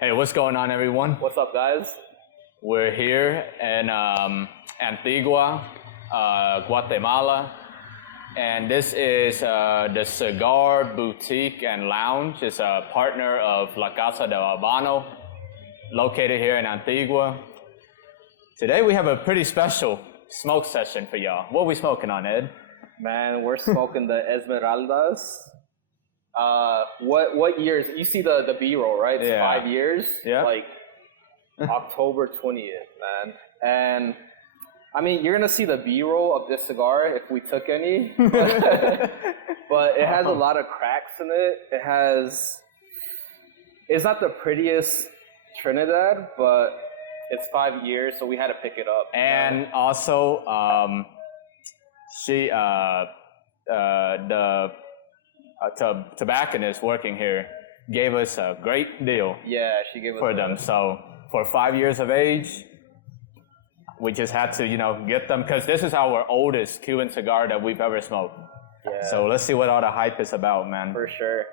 Hey, what's going on, everyone? What's up, guys? We're here in Antigua, Guatemala, and this is the Cigar Boutique and Lounge. It's a partner of La Casa del Habano, located here in Antigua. Today we have a pretty special smoke session for y'all. What are we smoking on, Ed? Man, we're smoking the Esmeraldas. What years? You see the B-roll, right? It's 5 years. Yeah. Like October 20th, man. And I mean, you're gonna see the B-roll of this cigar if we took any. But it has a lot of cracks in it. It's not the prettiest Trinidad, but it's 5 years, so we had to pick it up. And also, the tobacconist working here gave us a great deal. Yeah, she gave us for them. So for 5 years of age, we just had to, get them because this is our oldest Cuban cigar that we've ever smoked. Yeah. So let's see what all the hype is about, man. For sure.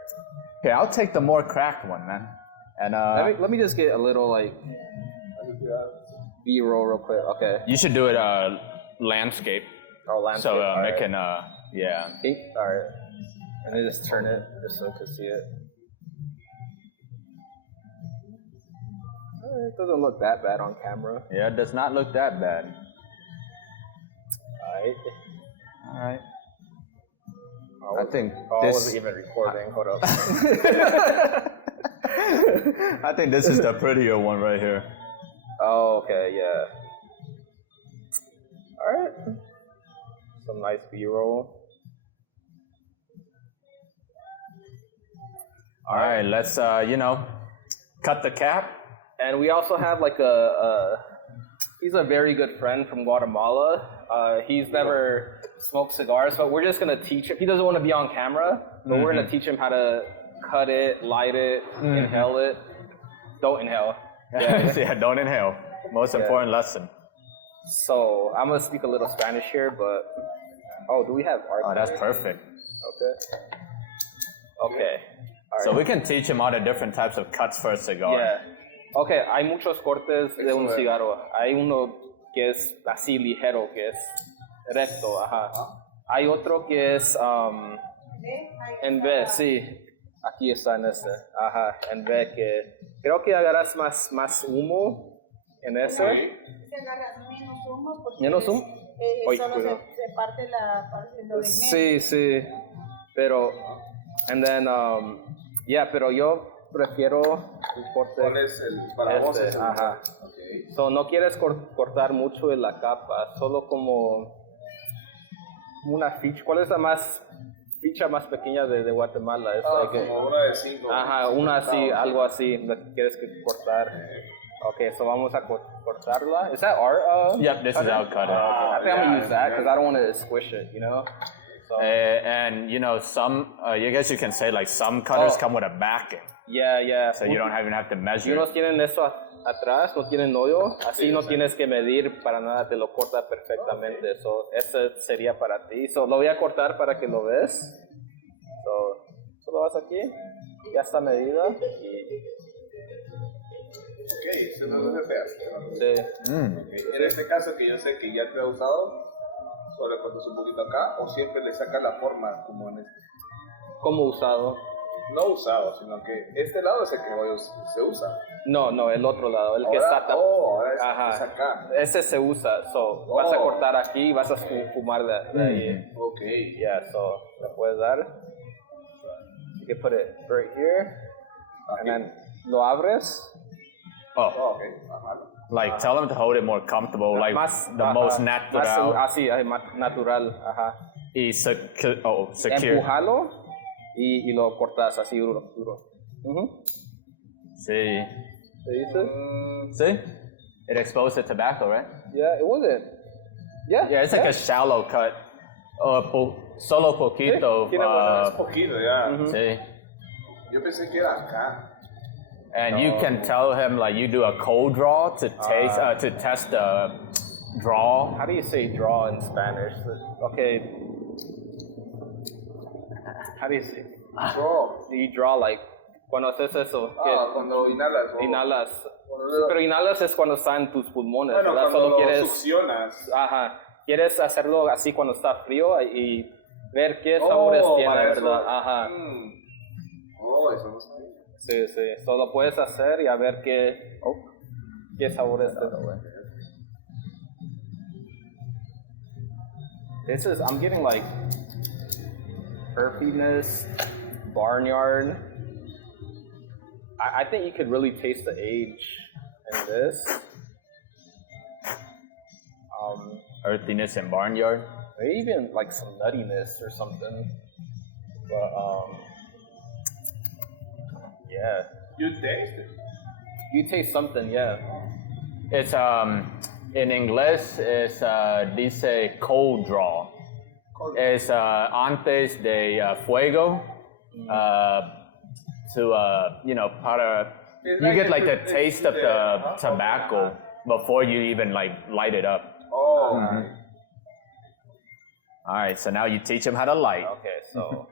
Okay, I'll take the more cracked one, man. And let me just get a little B-roll real quick. Okay. You should do it landscape. Oh, landscape. So all it right. can All right. Let me just turn it just so I can see it. It doesn't look that bad on camera. Yeah, it does not look that bad. All right. I think I wasn't even recording. Hold up. I think this is the prettier one right here. Oh, okay, yeah. All right. Some nice B-roll. All right, let's cut the cap. And we also have he's a very good friend from Guatemala. He's never smoked cigars, but we're just gonna teach him. He doesn't want to be on camera, but we're gonna teach him how to cut it, light it, inhale it. Don't inhale. Yeah, don't inhale. Most important lesson. So I'm gonna speak a little Spanish here, but do we have art? Oh, that's perfect. Okay. All right. So we can teach him all the different types of cuts for a cigar. Yeah. Okay, hay muchos cortes de un cigarro. Hay uno que es así ligero, que es recto, ajá. Hay otro que es en vez, sí. Aquí está en este, ajá. En vez que creo que agarras más humo en ese. Se agarra menos humo porque ¿Menos humo? solo se parte lo de Sí. Pero, and then, pero yo prefiero el corte. ¿Cuál es el para vos? Ajá. Okay. So, no quieres cortar mucho en la capa, solo como una ficha. ¿Cuál es la ficha más pequeña de Guatemala? Es como una de 5. Ajá, una así, algo así, lo que quieres que cortar. Okay, so vamos a cortarla. Is that our Yep, this is our cutter. I think I'm gonna use that because I don't want to squish it, So, and some, I guess you can say some cutters come with a backing. yeah. So you don't even have to Y measure. unos tienen eso atrás, no tienen hoyo, así no tienes que medir para nada, te lo corta perfectamente. So, ese sería para ti. So, lo voy a cortar para que lo ves. So, solo vas aquí, ya está medida. Ok, eso no se pega. Sí. En este caso que yo sé que ya te ha usado, solo le cortas un poquito acá o siempre le sacas la forma como en este. ¿Cómo usado? No usado, sino que este lado es el que hoy se usa. No, el otro lado, el que Ahora, está ahora es acá. Ese se usa, so, vas a cortar aquí y vas a fumar de ahí. Ok. Yeah, so, le puedes dar. You can put it right here, and then lo abres. Oh, Ok. Ajá. tell them to hold it more comfortable, the most natural. Así, natural, ajá. Y secure. Empujalo y lo cortas así duro. Sí. ¿Se dice? See? It exposed the tobacco, right? Yeah, it wasn't. Yeah. Yeah, it's like a shallow cut. Solo poquito. Es poquito, ya. Sí. Yo pensé que era acá. And you can tell him you do a cold draw to test the draw. How do you say draw in Spanish? Okay. How do you say? Draw. Do you draw Cuando haces eso, cuando inhalas. inhalas. Cuando- Pero inhalas es cuando está en tus pulmones, Bueno, ¿verdad? cuando Solo lo quieres, succionas. ajá, quieres hacerlo así cuando está frío y ver qué sabores tiene, para eso. ¿verdad? Ajá. Eso no sabía. Sí, sí. Solo puedes hacer y a ver qué sabores te da. I'm getting like earthiness, barnyard. I think you could really taste the age in this. Earthiness and barnyard. Maybe even like some nuttiness or something. But yeah. You taste it. You taste something, yeah. It's in English it's dice cold draw. It's antes de fuego to para you get like the taste of the tobacco before you even like light it up. Oh. All right, so now you teach them how to light. Okay, so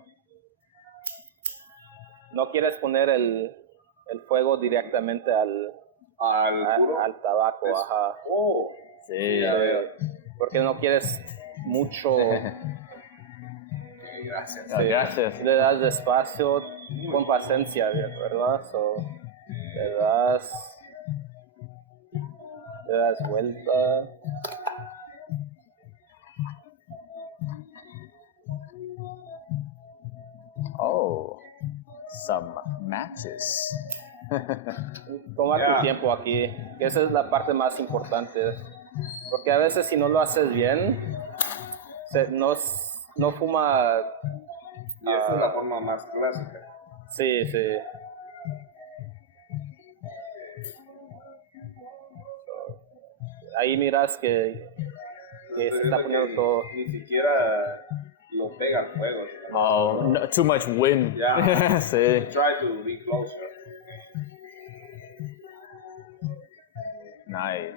no quieres poner el fuego directamente al tabaco, ajá. Oh. Sí. Porque no quieres mucho. Gracias. Oh, gracias. Le das despacio, con paciencia, ¿verdad? So, le das vuelta. Oh, some matches. Toma Yeah. tu tiempo aquí, que esa es la parte más importante. Porque a veces si no lo haces bien, no fuma. Y esta es la forma más clásica. Sí, sí. Ahí miras que se está poniendo todo. Ni siquiera lo pega al fuego. Oh, no, too much wind. Yeah. Sí. Try to be closer. Nice.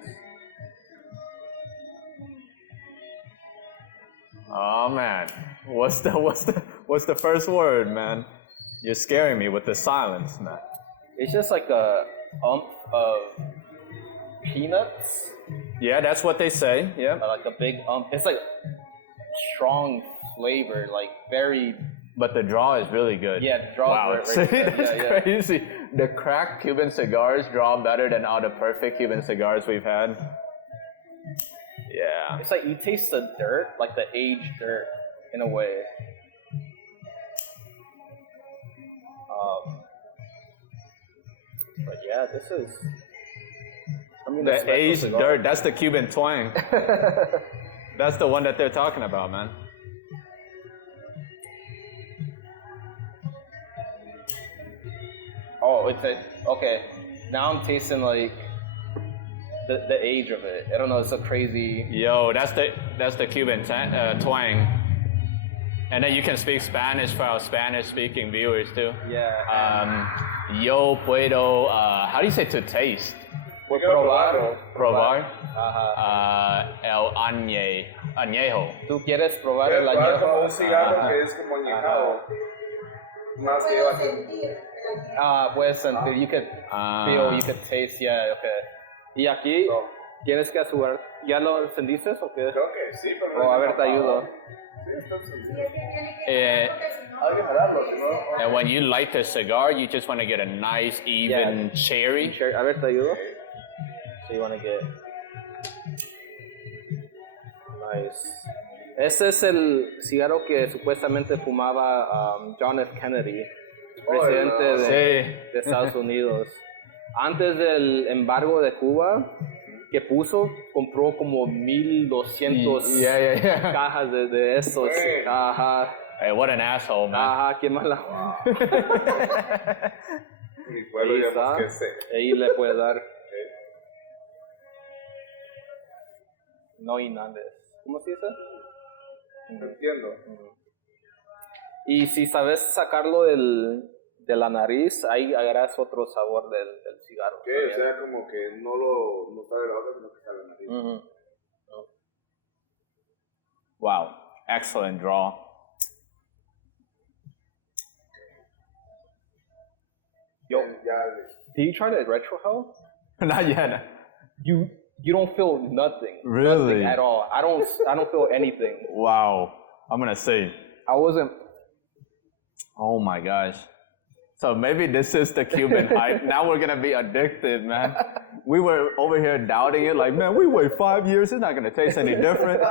Oh man, what's the first word, man? You're scaring me with the silence, man. It's just like a of peanuts, Yeah, that's what they say. Yeah. like a big It's like strong flavor, like very. But the draw is really good. Yeah, the draw Wow, is very good. that's Yeah. crazy. The cracked Cuban cigars draw better than all the perfect Cuban cigars we've had. Yeah. It's like you taste the dirt, like the aged dirt, in a way. But yeah, this is. I mean, The aged dirt, that's the Cuban twang. That's the one that they're talking about, man. Oh, okay. Now I'm tasting like the age of it. I don't know. It's a crazy. Yo, that's the Cuban twang. And then you can speak Spanish for our Spanish-speaking viewers too. Yeah. Yo puedo, how do you say to taste? Por probar. Probar. Ajá. El añejo. ¿Tú quieres probar el Probar como añejo? un cigarro que es como añejado. Más que lleva tiempo. Puedes sentir. You could feel. You could taste. Yeah. Okay. Y aquí ¿quieres que azugar? ¿Ya lo encendiste o qué? Creo que sí, pero O a ver, te ayudo. Sí, está encendido. Eh, Hay que pararlo, si no. and when you light the cigar, you just want to get a nice, even cherry. Sure. A ver, te ayudo. So you want to get nice. Ese es el cigarro que supuestamente fumaba John F. Kennedy, presidente de Estados Unidos. Antes del embargo de Cuba, que compró como 1,200 cajas de esos. Hey. Ajá. Hey, what an asshole, man. Ajá, qué mala. Mi pueblo Ahí digamos está. que sé. Ahí le puede dar. No inhales. ¿Cómo se dice? Entiendo. Y si sabes sacarlo de la nariz, ahí agarras otro sabor del cigarro. Que o sea como que no sale la boca, sino que sale la nariz. Ujú. Wow, excellent draw. Yo, Ya, did you try the retro hell? Not yet. You don't feel nothing. Really? Nothing at all. I don't feel anything. Wow. I'm gonna say. I wasn't. Oh my gosh. So maybe this is the Cuban hype. Now we're gonna be addicted, man. We were over here doubting it, like, man, we wait 5 years, it's not gonna taste any different.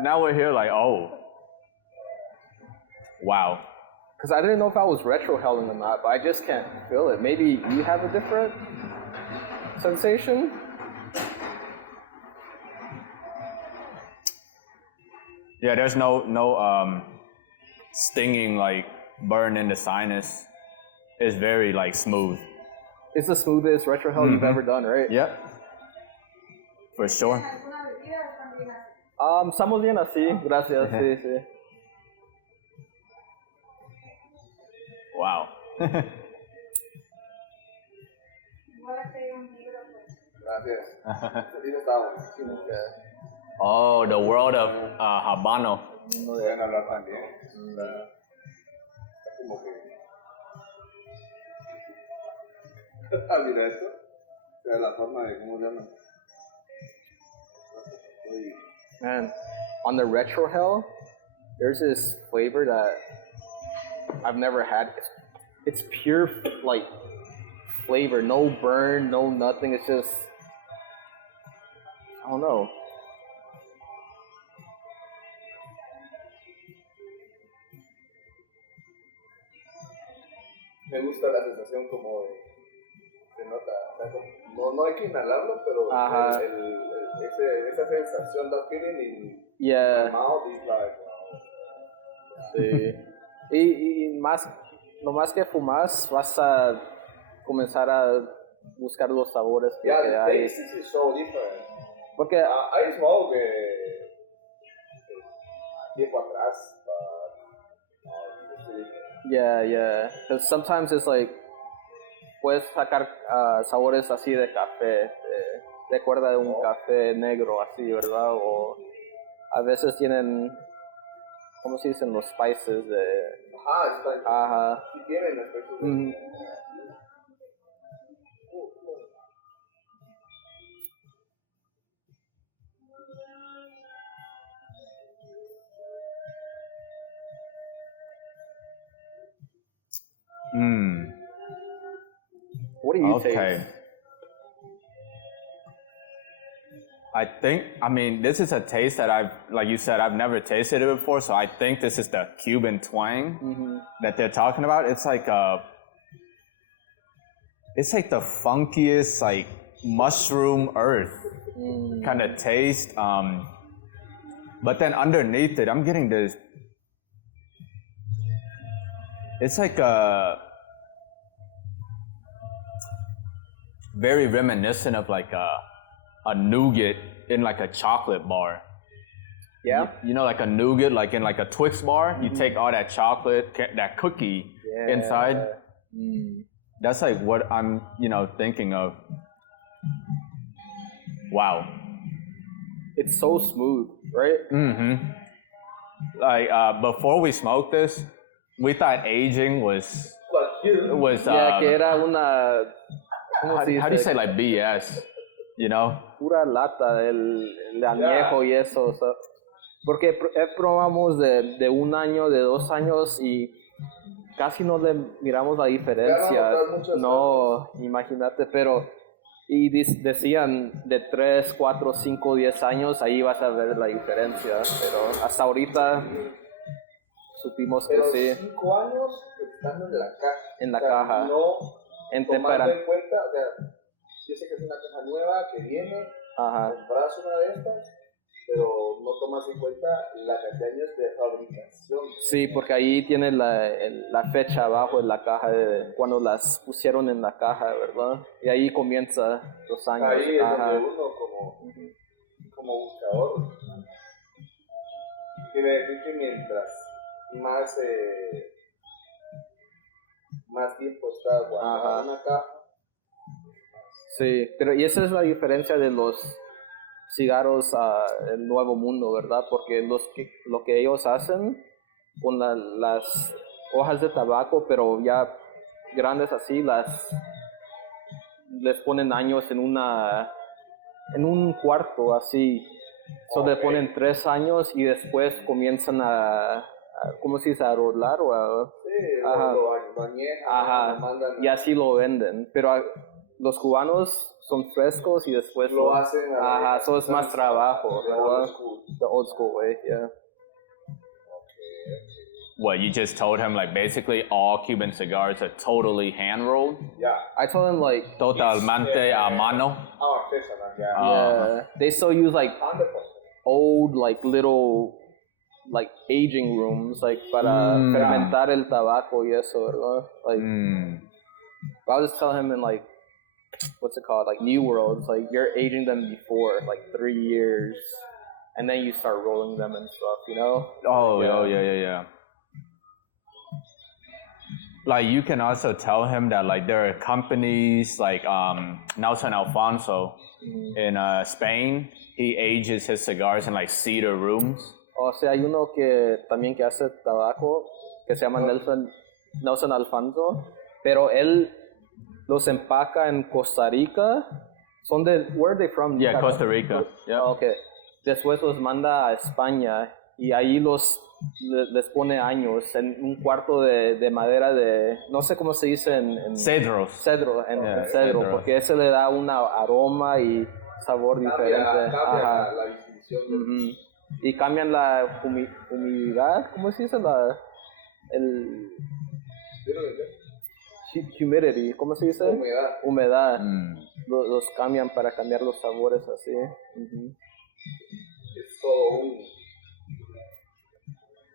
Now we're here like, oh. Wow. Because I didn't know if I was retro helling or not, but I just can't feel it. Maybe you have a different sensation? Yeah, there's no stinging like burn in the sinus. It's very like smooth. It's the smoothest retro hell you've ever done, right? Yep. For sure. ¿Alguna bebida o también así? Estamos bien así, gracias, sí, sí. Wow. Igual aquí hay un libro, pues. gracias. Eso está buenísimo. Oh, the world of Habano. Pueden hablar también. Está como que... Ah, mira esto. O sea, la forma de cómo se llama. Man, on the retro hell, there's this flavor that I've never had. It's pure like flavor, no burn, no nothing. It's just, I don't know. Me gusta la sensación como de... Se nota, o sea, como, no hay que inhalarlo, pero Ajá. esa sensación, that feeling in Yeah. my mouth is like... Sí. Y más, lo más que fumas, vas a comenzar a buscar los sabores que Yeah, the hay. taste is so different. Porque, I smoke tiempo atrás, but yeah. Because sometimes it's like, puedes sacar sabores así de café. Recuerda de un café negro así, ¿verdad? O a veces tienen, ¿cómo se dicen? Los spices de... Ajá, está. Ajá. Sí tienen aspectos de... Mm. What do you Okay. taste? I mean, this is a taste that like you said, I've never tasted it before, so I think this is the Cuban twang that they're talking about. It's like the funkiest, like, mushroom earth kind of taste. But then underneath it, I'm getting this, it's like a, very reminiscent of like a nougat in like a chocolate bar. Yeah? You know, like a nougat, like in like a Twix bar, you take all that chocolate, that cookie inside. That's like what I'm, thinking of. Wow. It's so smooth, right? Like before we smoked this, we thought aging was Yeah, que era una... ¿Cómo how se do you dice? say like BS? You know? Pura lata, el añejo y eso. O sea, porque probamos de 1 año, de 2 años y casi no le miramos la diferencia. No, imagínate, pero... Y decían de 3, 4, 5, 10 años, ahí vas a ver la diferencia. Pero hasta ahorita supimos que Pero sí. 5 años estando en la caja. En la O sea, caja. No En tomando temperatura. en cuenta, o sea, yo sé que es una caja nueva que viene, Ajá. compras una de estas, pero no tomas en cuenta la cantidad de años de fabricación. Sí, porque ahí tiene la fecha abajo en la caja de cuando las pusieron en la caja, ¿verdad? Y ahí comienza los años. Ahí es Ajá. donde uno como buscador quiere decir que mientras más tiempo está guardado en una caja. Sí, pero y esa es la diferencia de los cigarros del Nuevo Mundo, ¿verdad? Porque lo que ellos hacen con las hojas de tabaco, pero ya grandes así, les ponen años en un cuarto así. So le ponen 3 años y después comienzan ¿cómo se dice? A rolar o a... Sí, Ajá. lo añejan, Ajá, lo mandan. y así lo venden. Pero los cubanos son frescos y después Lo hacen. Ajá, eso es más trabajo, The ¿verdad? old school. The old school way, yeah. What, you just told him like basically all Cuban cigars are totally hand rolled? Yeah. I told them like, Totalmente a mano? Artisanal, yeah. yeah, they still use like 100%. old like little like aging rooms like para fermentar el tabaco y eso, ¿verdad? Like, I was just telling him in like, what's it called? Like New World, it's like you're aging them before like 3 years, and then you start rolling them and stuff, you know? Oh, yeah. Like you can also tell him that like there are companies like Nelson Alfonso in Spain. He ages his cigars in like cedar rooms. O sea, hay uno que también que hace tabaco que se llama Nelson Alfonso, pero él los empaca en Costa Rica. Son de, where are they from? Yeah, Costa Rica. Yeah. Okay. Después los manda a España y ahí les pone años en un cuarto de madera de, no sé cómo se dice en Cedros. cedro, en Yeah, cedro, cedro. porque ese le da un aroma y sabor diferente. Cambia la distinción. Ujú. Y cambian la humedad, ¿cómo se dice? Humidity, ¿cómo se dice? Humedad. Los cambian para cambiar los sabores así. Ujú. Es todo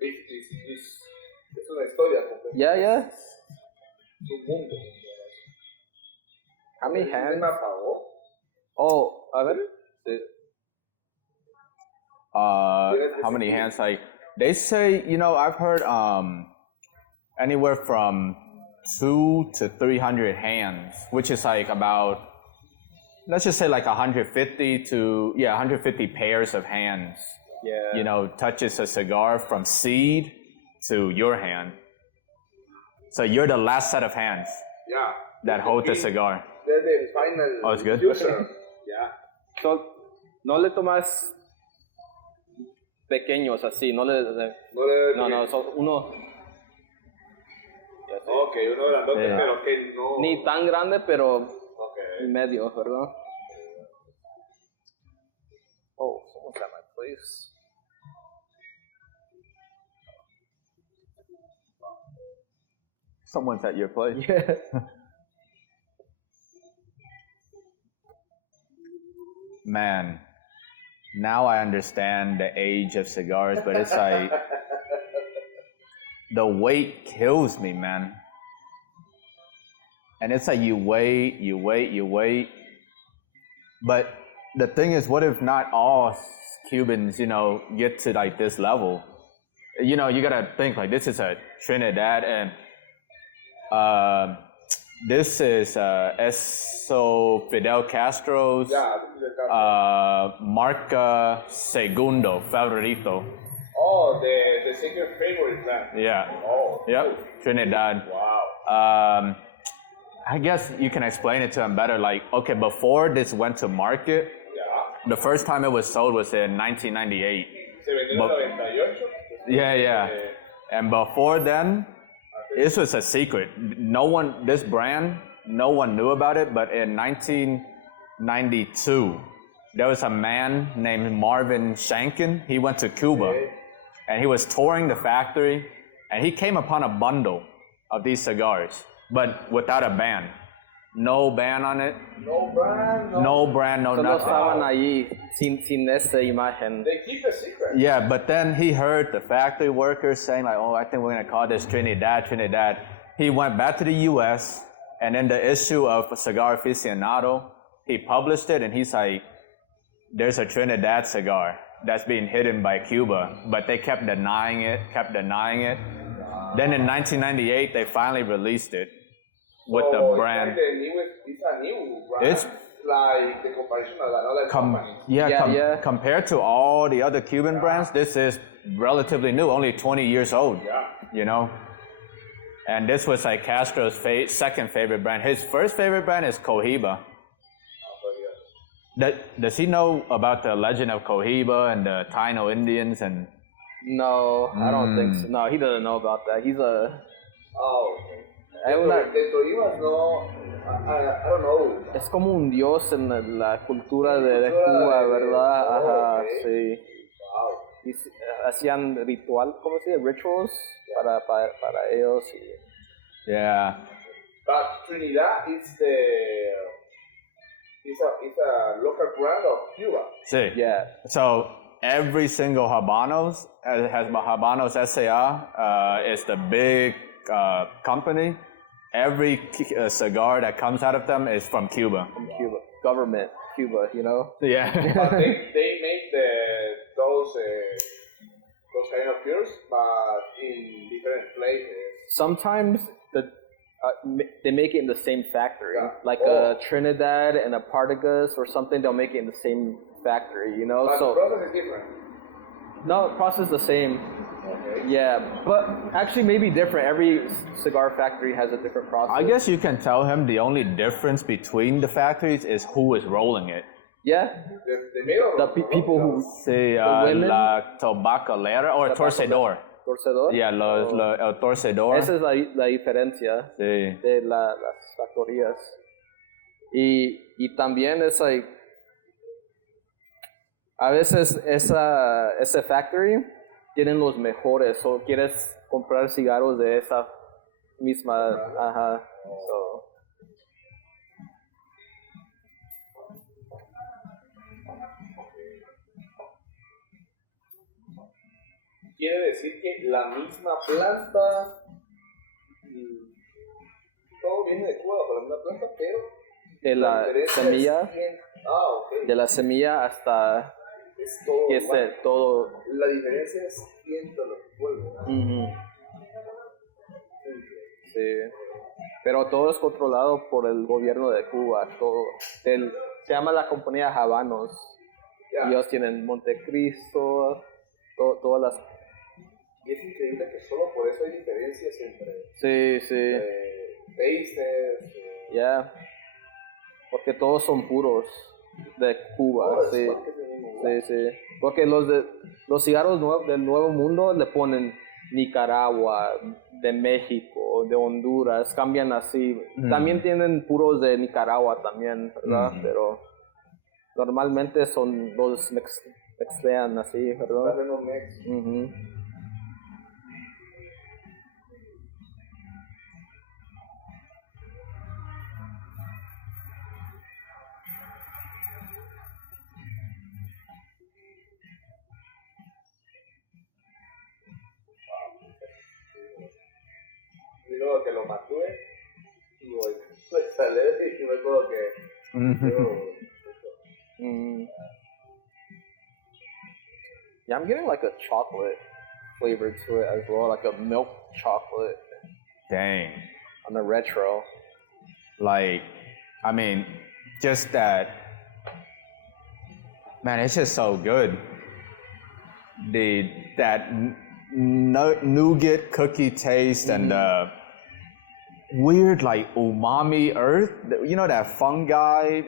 es una historia completa. Yeah. Es un mundo. How many hands? Me apagó. Oh, a ver. Sí. How many hands? Like they say, you know, I've heard anywhere from 200 to 300 hands, which is like about, let's just say like 150 pairs of hands. Yeah. You know, touches a cigar from seed to your hand. So you're the last set of hands Yeah. that hold the cigar. They're the final Oh, it's good? user. Yeah. So, no le tomas pequeños así, no, son uno. Ok, uno grandote, Sí. pero que no. Ni tan grande, pero Ok. medio, ¿verdad? Oh, someone's at my place. Someone's at your place. Yeah. Man, now I understand the age of cigars, but it's like the weight kills me, man. And it's like you wait. But the thing is, what if not all Cubans, you know, get to like this level? You know, you gotta think like this is a Trinidad, and this is Eso Fidel Castro's Marca Segundo Favorito. Oh, the single favorite brand. Yeah. Oh. Yep. Trinidad. Wow. I guess you can explain it to them better. Like, okay, before this went to market, Yeah. the first time it was sold was in 1998. Se vendió But- en 98. Yeah. And before then, this was a secret. This brand, no one knew about it, but in 1992, there was a man named Marvin Shankin. He went to Cuba, and he was touring the factory, and he came upon a bundle of these cigars, but without a band. No band on it, No brand, no. no brand, no Solo nothing. estaban allí sin esta imagen. They keep a secret. Yeah, but then he heard the factory workers saying like, oh, I think we're gonna call this Trinidad. He went back to the US, and in the issue of Cigar Aficionado, he published it, and he's like, there's a Trinidad cigar that's being hidden by Cuba, but they kept denying it. Then in 1998, they finally released it with the brand. It's a new brand. It's like the comparison of another company. Yeah. Compared to all the other Cuban brands, this is relatively new, only 20 years old. Yeah. You know, And this was like Castro's second favorite brand. His first favorite brand is Cohiba. Does he know about the legend of Cohiba and the Taino Indians and? No, I don't think so. No, he doesn't know about that. He's a. Oh, okay. Dentro ibas, no, I don't know. Es como un dios en la cultura de Cultura Cuba, de- ¿verdad? oh, Ajá, okay. sí. Wow. Y hacían ritual, ¿cómo se dice? Rituals para ellos. Yeah. But Trinidad is a local brand of Cuba. See. Yeah. So every single Habanos has Habanos SA is the big company. Every cigar that comes out of them is from Cuba. From Cuba. Government, Cuba, you know? Yeah. But they make those kind of cures, but in different places. Sometimes they make it in the same factory. Yeah. Like Oh. a Trinidad and a Partagas or something, they'll make it in the same factory, you know? But the So process is different. no, the process is the same. Okay. Yeah, but actually maybe different. Every cigar factory has a different process. I guess you can tell him the only difference between the factories is who is rolling it. Yeah, The middle. the people who Sí, women? la tabacalera or torcedor. torcedor. Yeah, el torcedor. Esa es la diferencia Sí. de las factorías. Y también es like a veces ese factory tienen los mejores o quieres comprar cigarros de esa misma, ajá. So, Quiere decir que la misma planta, todo viene de Cuba, pero la misma planta, pero de la diferencia semilla, es ok. de la semilla hasta Es todo que igual. esté todo. La diferencia es ciento los polvos. Ujú. Sí. Pero todo es controlado por el gobierno de Cuba. Todo. Se llama la compañía Habanos. Ya. Ellos tienen Montecristo, todas las. Y es increíble que solo por eso hay diferencias entre Sí, sí. tastes. Ya. Porque todos son puros de Cuba. Todo es Sí. igual que es el mismo lugar. Sí, sí. Porque los cigarros del Nuevo Mundo le ponen Nicaragua, de México, de Honduras, cambian así. También tienen puros de Nicaragua también, ¿verdad? Pero normalmente son los mextean así, ¿verdad? Hacen un mix. Ujú. Y luego que lo mantuve, y voy, pues sale y me acuerdo que. Yeah, I'm getting like a chocolate flavor to it as well, like a milk chocolate Dang. on the retro. Like, I mean, just that. Man, it's just so good. That nougat cookie taste and the weird like umami earth. You know that fungi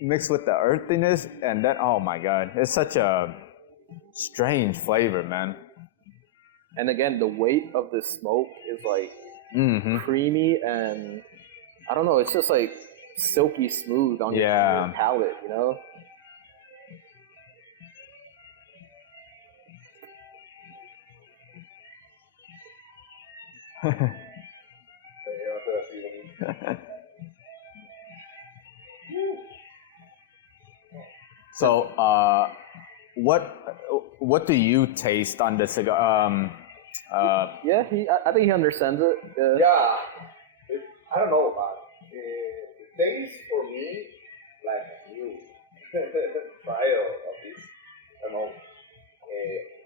mixed with the earthiness, and then oh my god, it's such a strange flavor, man. And again, the weight of the smoke is like creamy and I don't know, it's just like silky smooth on your palate, you know? So, what do you taste on the cigar? Yeah, I think he understands it. Yeah, I don't know, but the taste for me, like a new trial of this, I don't know.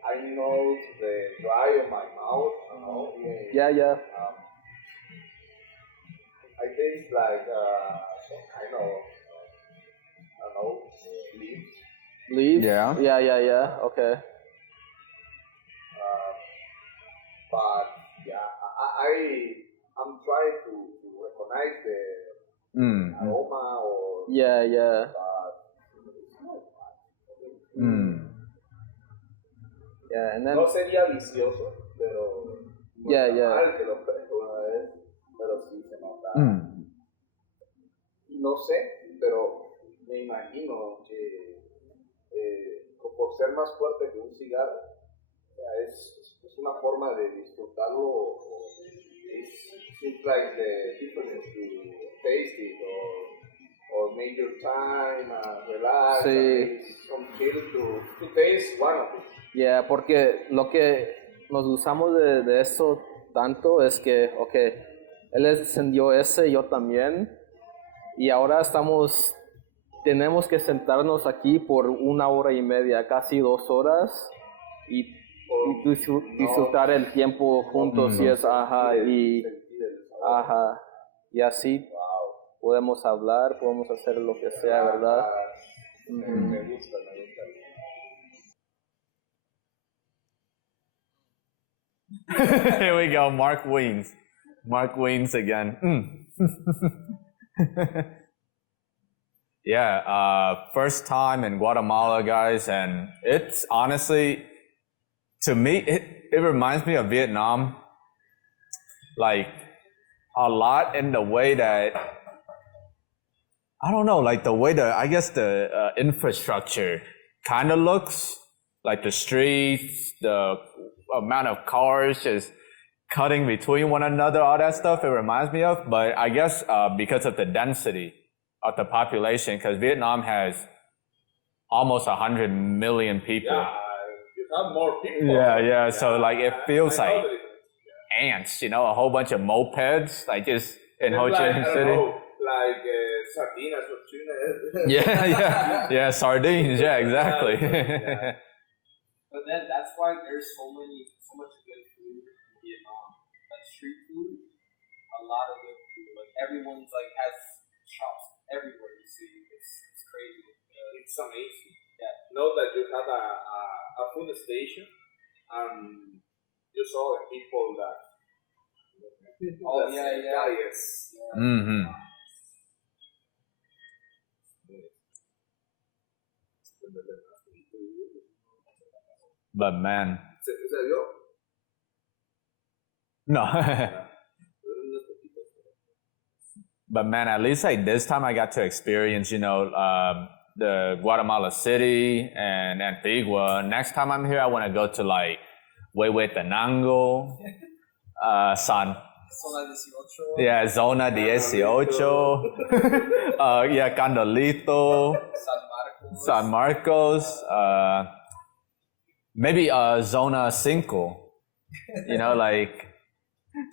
I know the dry on my mouth, you know. Yeah. I taste like some kind of, I don't know, leaves. Leaves? Yeah. Yeah. Okay. But yeah, I nice the aroma or Yeah. Yeah, and then no sería vicioso, pero no Yeah, está yeah. mal que lo pruebe una vez, pero sí se nota. No sé, pero me imagino que por ser más fuerte que un cigarro, o sea, es una forma de disfrutarlo. O seems like the difference to taste it or make your time, relax, Sí. and take some chill to taste one of it. Yeah, porque lo que nos usamos de esto tanto es que, él encendió ese, yo también, y ahora tenemos que sentarnos aquí por 1 hora y media, casi 2 horas, y disfrutar el tiempo juntos, y y así podemos hablar, podemos hacer lo que sea, ¿verdad? Me gusta. Here we go, Mark Weens. Mark Weens again. Yeah, first time in Guatemala, guys, and it's honestly, to me, it reminds me of Vietnam, like a lot in the way that, I don't know, like the way I guess the infrastructure kind of looks, like the streets, the amount of cars just cutting between one another, all that stuff, it reminds me of. But I guess because of the density of the population, because Vietnam has almost 100 million people. Yeah, you have more people. Yeah. So like it feels like ants, a whole bunch of mopeds, like just in Ho Chi Minh City. Like sardinas or tuna. Yeah, sardines. Yeah, exactly. But then that's why there's so much good food in Vietnam. Like street food, a lot of good food. Like everyone's like has shops everywhere you see. It's crazy. It's amazing. Yeah. Know that you have a food station and you saw the people that. Oh yeah. Yes. Mm-hmm. But man, no. But man, at least like this time I got to experience, the Guatemala City and Antigua. Next time I'm here, I want to go to like Huehuetenango, Zona 18. Zona 18. Candolito, San Marcos, maybe Zona 5. Like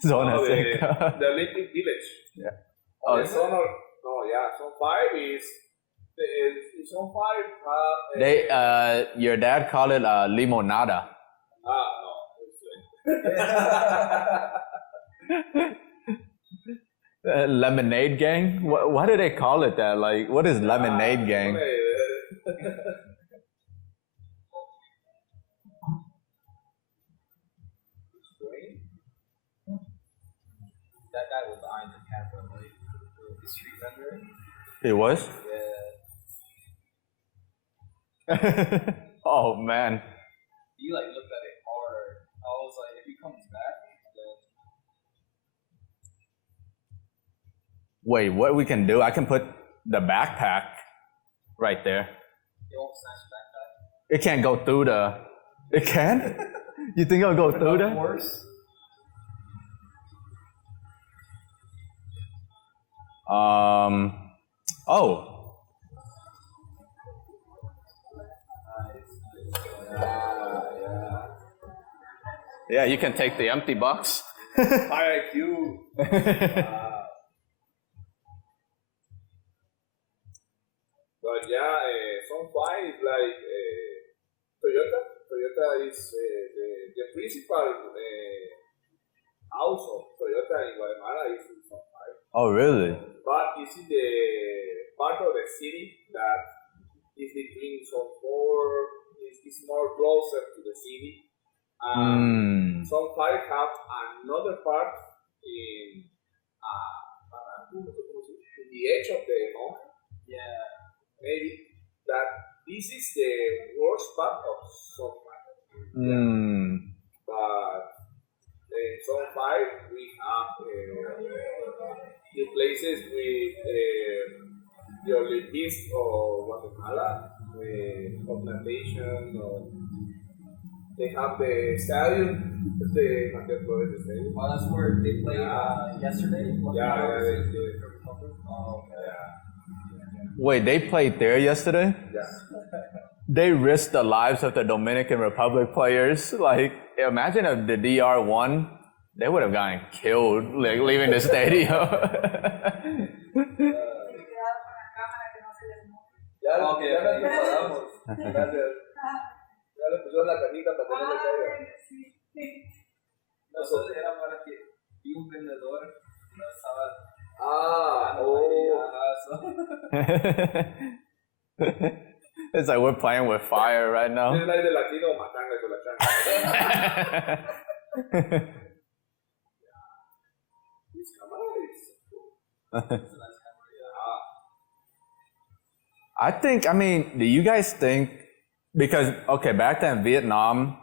Zona 5. The Olympic Village. Yeah. Zona 5 is Zone 5. Your dad called it limonada. No. Lemonade gang? Why do they call it that? Like, what is lemonade gang? That guy was behind the camera, like the street vendor. He was? Yeah. Oh man. He like looked at it hard. I was like, if he comes back, then Wait, what we can do? I can put the backpack right there. he won't snatch the backpack. It can't go through the. It can? You think it'll go through Of that? course. Oh. Yeah, you can take the empty box. IQ. But Zone 5 is like Toyota. Toyota is the principal house of Toyota in Guatemala is in Zone 5. Oh, really? But this is the part of the city that is between Zone 4, is more closer to the city. Zone 5 have another part in in the edge of the mountain. Yeah. Maybe that this is the worst part of Zone 5. But in Zone 5 we have the places with the Olympics or Guatemala, or plantation, or they have the stadium, the stadium. Oh, that's where they played yesterday? Yeah. Oh, okay. Wait, they played there yesterday? Yeah. They risked the lives of the Dominican Republic players. Like, imagine if the DR won, they would have gotten killed, like, leaving the stadium. Okay. Gracias. Ya le pusieron la cajita para que no le caiga. Eso era para que vi un vendedor no estaba. It's like we're playing with fire right now. Es el aire latino matanga con la changa. This camera is cool. I mean, do you guys think, because, okay, back then Vietnam,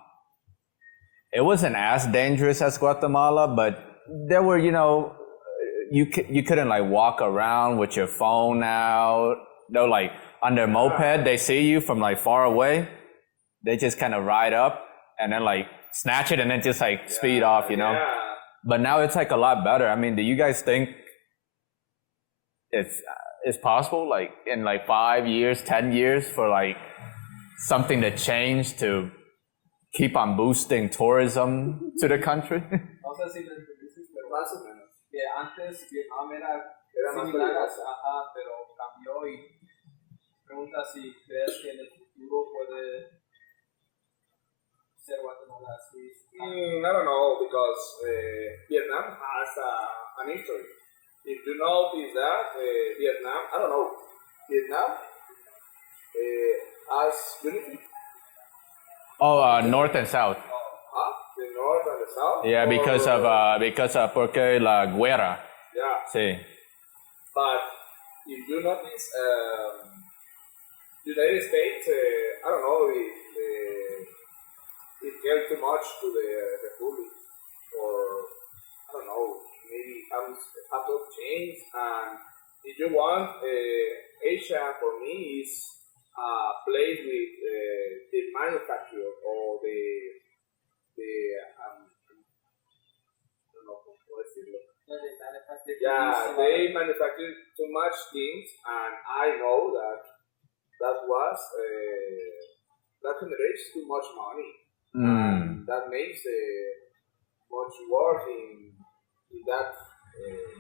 it wasn't as dangerous as Guatemala, but there were, you couldn't like walk around with your phone out. They're like on their moped, they see you from like far away. They just kind of ride up and then like snatch it and then just like speed off, Yeah. But now it's like a lot better. I mean, do you guys think it's possible, like in like 5 years, 10 years, for like something to change to keep on boosting tourism to the country? No sé si lo entendiste, pero Más o menos. que antes Vietnam era más similar, peligroso. pero cambió y pregunta si crees que en el futuro puede ser Guatemala así. I don't know, because Vietnam has an history. If you notice that, Vietnam, I don't know, Vietnam has unity. Oh, north and south. The north and the south. Yeah, because of porque la guerra. Yeah, Sí. but if you notice, United States, I don't know, it cared too much to the Republic, or I don't know, maybe have those change. And if you want, Asia for me is a place with the manufacturer or the I don't know cómo decirlo. Yeah, they manufacture too much things, and I know that was that generates too much money, and that makes much work in that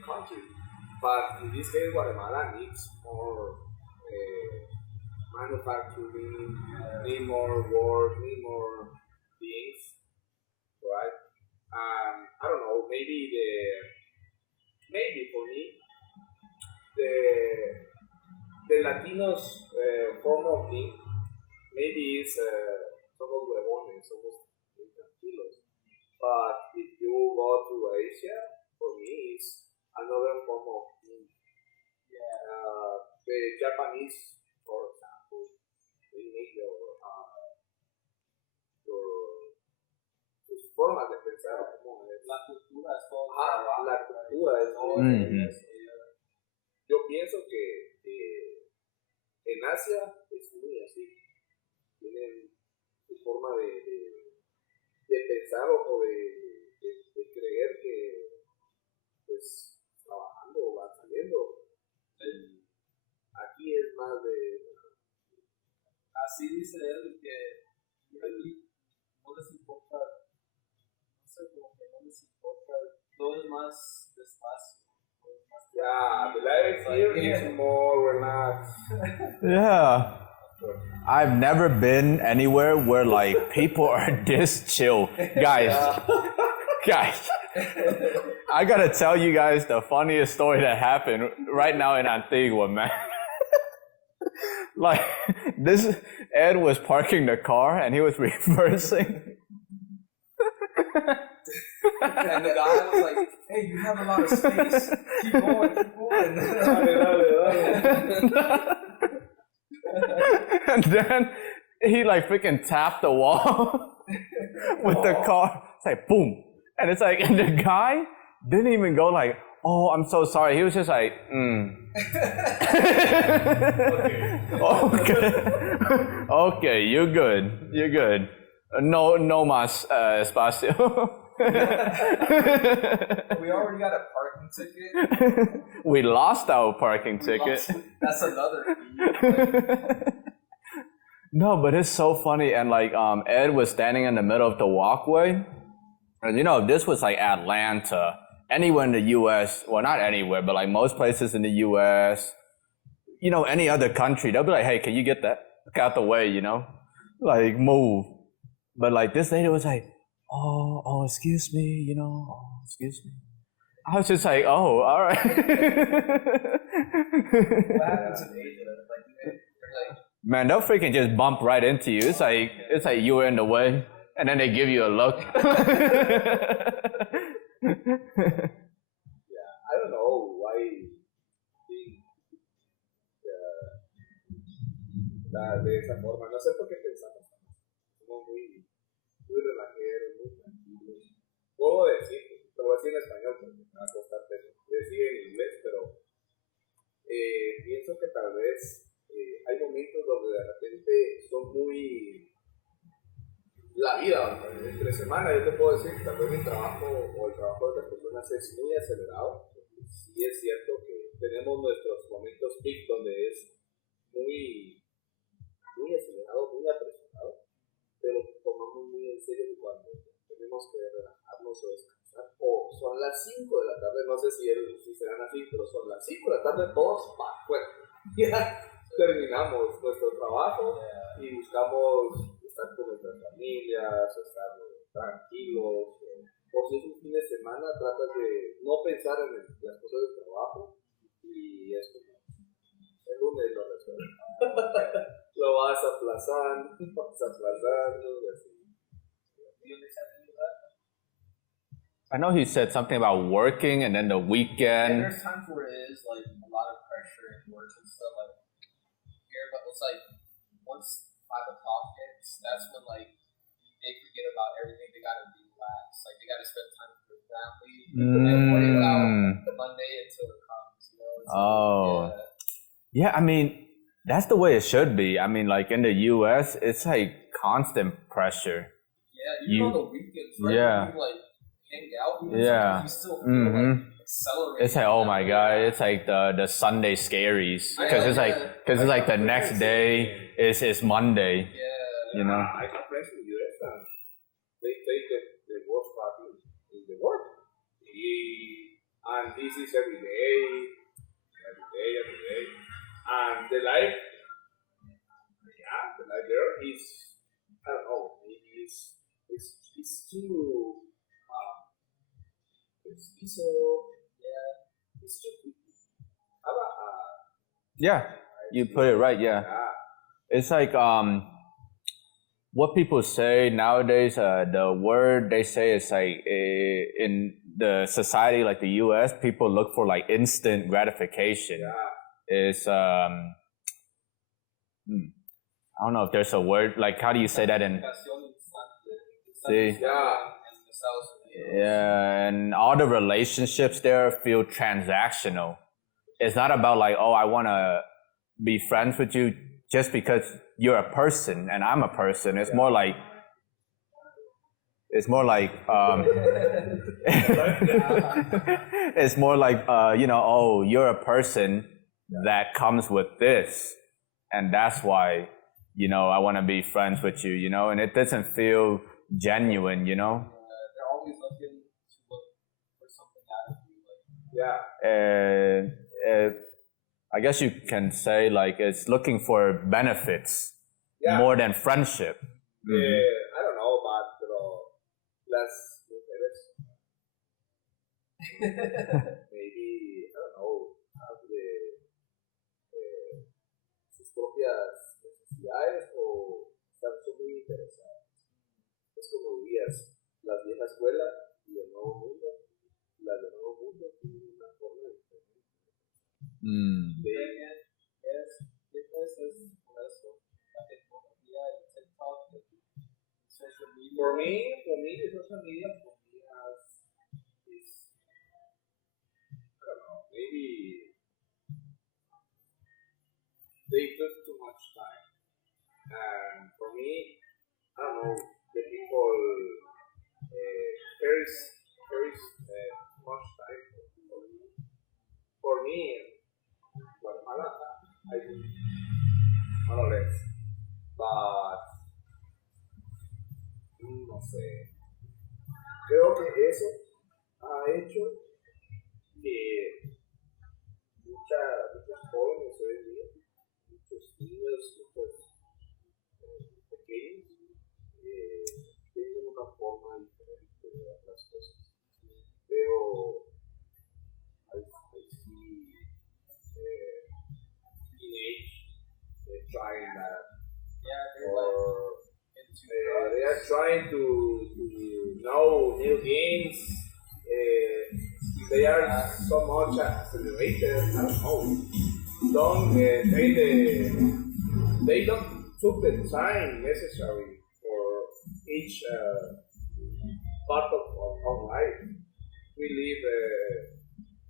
country. But in this case, Guatemala needs more manufacturing, need more work, need more things, right? I don't know, maybe for me, the Latinos form of thing, maybe it's somos huevones, somos tranquilos. But if you go to Asia, for me, it's another form of thing. The Japanese, for example, they make your tus formas de pensar como es. La cultura es todo. La cultura es todo. Yo pienso que en Asia es muy así. Tienen su forma de pensar o de creer que pues trabajando va saliendo. Aquí es más de... Así dice él que aquí no les importa, no sé, como que no les importa, todo es más despacio. Yeah, the life here is more relaxed. Yeah. I've never been anywhere where like people are this chill. Guys, I gotta tell you guys the funniest story that happened right now in Antigua, man. Like, Ed was parking the car and he was reversing. And the guy was like, hey, you have a lot of space. Keep going, keep going. And then he like freaking tapped the wall with the car. It's like boom. And it's like, and the guy didn't even go like, oh, I'm so sorry. He was just like, Okay. Okay, you're good. You're good. No más espacio. We already got a parking ticket. We lost our parking ticket. That's another fee. No, but it's so funny. And like, Ed was standing in the middle of the walkway. And you know, if this was like Atlanta, anywhere in the U.S., well, not anywhere, but like most places in the U.S., you know, any other country, they'll be like, hey, can you get that out the way, you know? Like, move. But like this lady was like, oh, excuse me, you know, excuse me. I was just like, oh, all right. What happens in Asia? Like, Man, they'll freaking just bump right into you. It's like you were in the way, and then they give you a look. Yeah, I don't know why de esa forma. No sé por qué pensamos. Somos muy relajeros, muy tranquilos. Puedo decir, lo voy a decir en español porque me va a costar decir en inglés, pero pienso que tal vez hay momentos donde de repente son muy la vida, entre semana yo te puedo decir que tal vez mi trabajo o el trabajo de otras personas es muy acelerado. Sí es cierto que tenemos nuestros momentos peak donde es muy acelerado, muy apresurado, pero tomamos muy en serio que cuando tenemos que relajarnos o descansar, o son las 5 de la tarde, no sé si serán así, pero son las 5 de la tarde, todos para afuera. Ya terminamos nuestro trabajo y buscamos estar con nuestras familias, estar tranquilos, o si es un fin de semana, tratas de no pensar en las cosas del trabajo y es como el lunes lo resuelves. Lo vas aplazando y así. I know he said something about working and then the and weekend. there's times where it is like a lot of pressure and work and stuff like here, but it's like once 5 o'clock hits, that's when like they forget about everything. They gotta relax, like they gotta spend time with their family and worry about the Monday until it comes. You know? It's Oh. like, Yeah, I mean, that's the way it should be. I mean, like in the U.S., it's like constant pressure. yeah, even on the weekends, right? Yeah. When you like hang out, even Yeah. sometimes you still feel like accelerating. It's like, oh my God, it's like the Sunday scaries. Because it's like the next day is Monday, Yeah. you know? I have friends in the US and they take the work part in the work. And this is every day. And the life there is, I don't know, maybe it's too, it's so, it's too quick. How about, Yeah, you put it right, yeah. It's like what people say nowadays, the word they say is like in the society like the US, people look for like instant gratification. It's I don't know if there's a word, like how do you say that in See? Yeah, and all the relationships there feel transactional. It's not about like, oh, I want to be friends with you just because you're a person and I'm a person. It's more like it's more like you know, oh, you're a person that comes with this, and that's why, you know, I want to be friends with you, you know, and it doesn't feel genuine, you know. They're always looking to look for something out of you. And I guess you can say like it's looking for benefits more than friendship. I don't know, pero las mujeres maybe, I don't know, have sus propias necesidades o están muy interesadas. Es como dirías, las viejas escuela y el nuevo mundo. Las del nuevo Es, fitness es por eso. La tecnología y TikTok, social media. For me, the social media for me is I don't know, maybe they took too much time. And for me, I don't know, the people there is much time for me. For me, Guatemala, I do more or less. But, no sé, creo que eso ha hecho que muchos jóvenes hoy en día, muchos niños, muchos pequeños, tienen una forma diferente de ver las cosas. Pero I see teenage trying that. Yeah, they're Or into they are trying to know new games. They are so much accelerated. I don't know. They don't took the time necessary for each part of life. We live,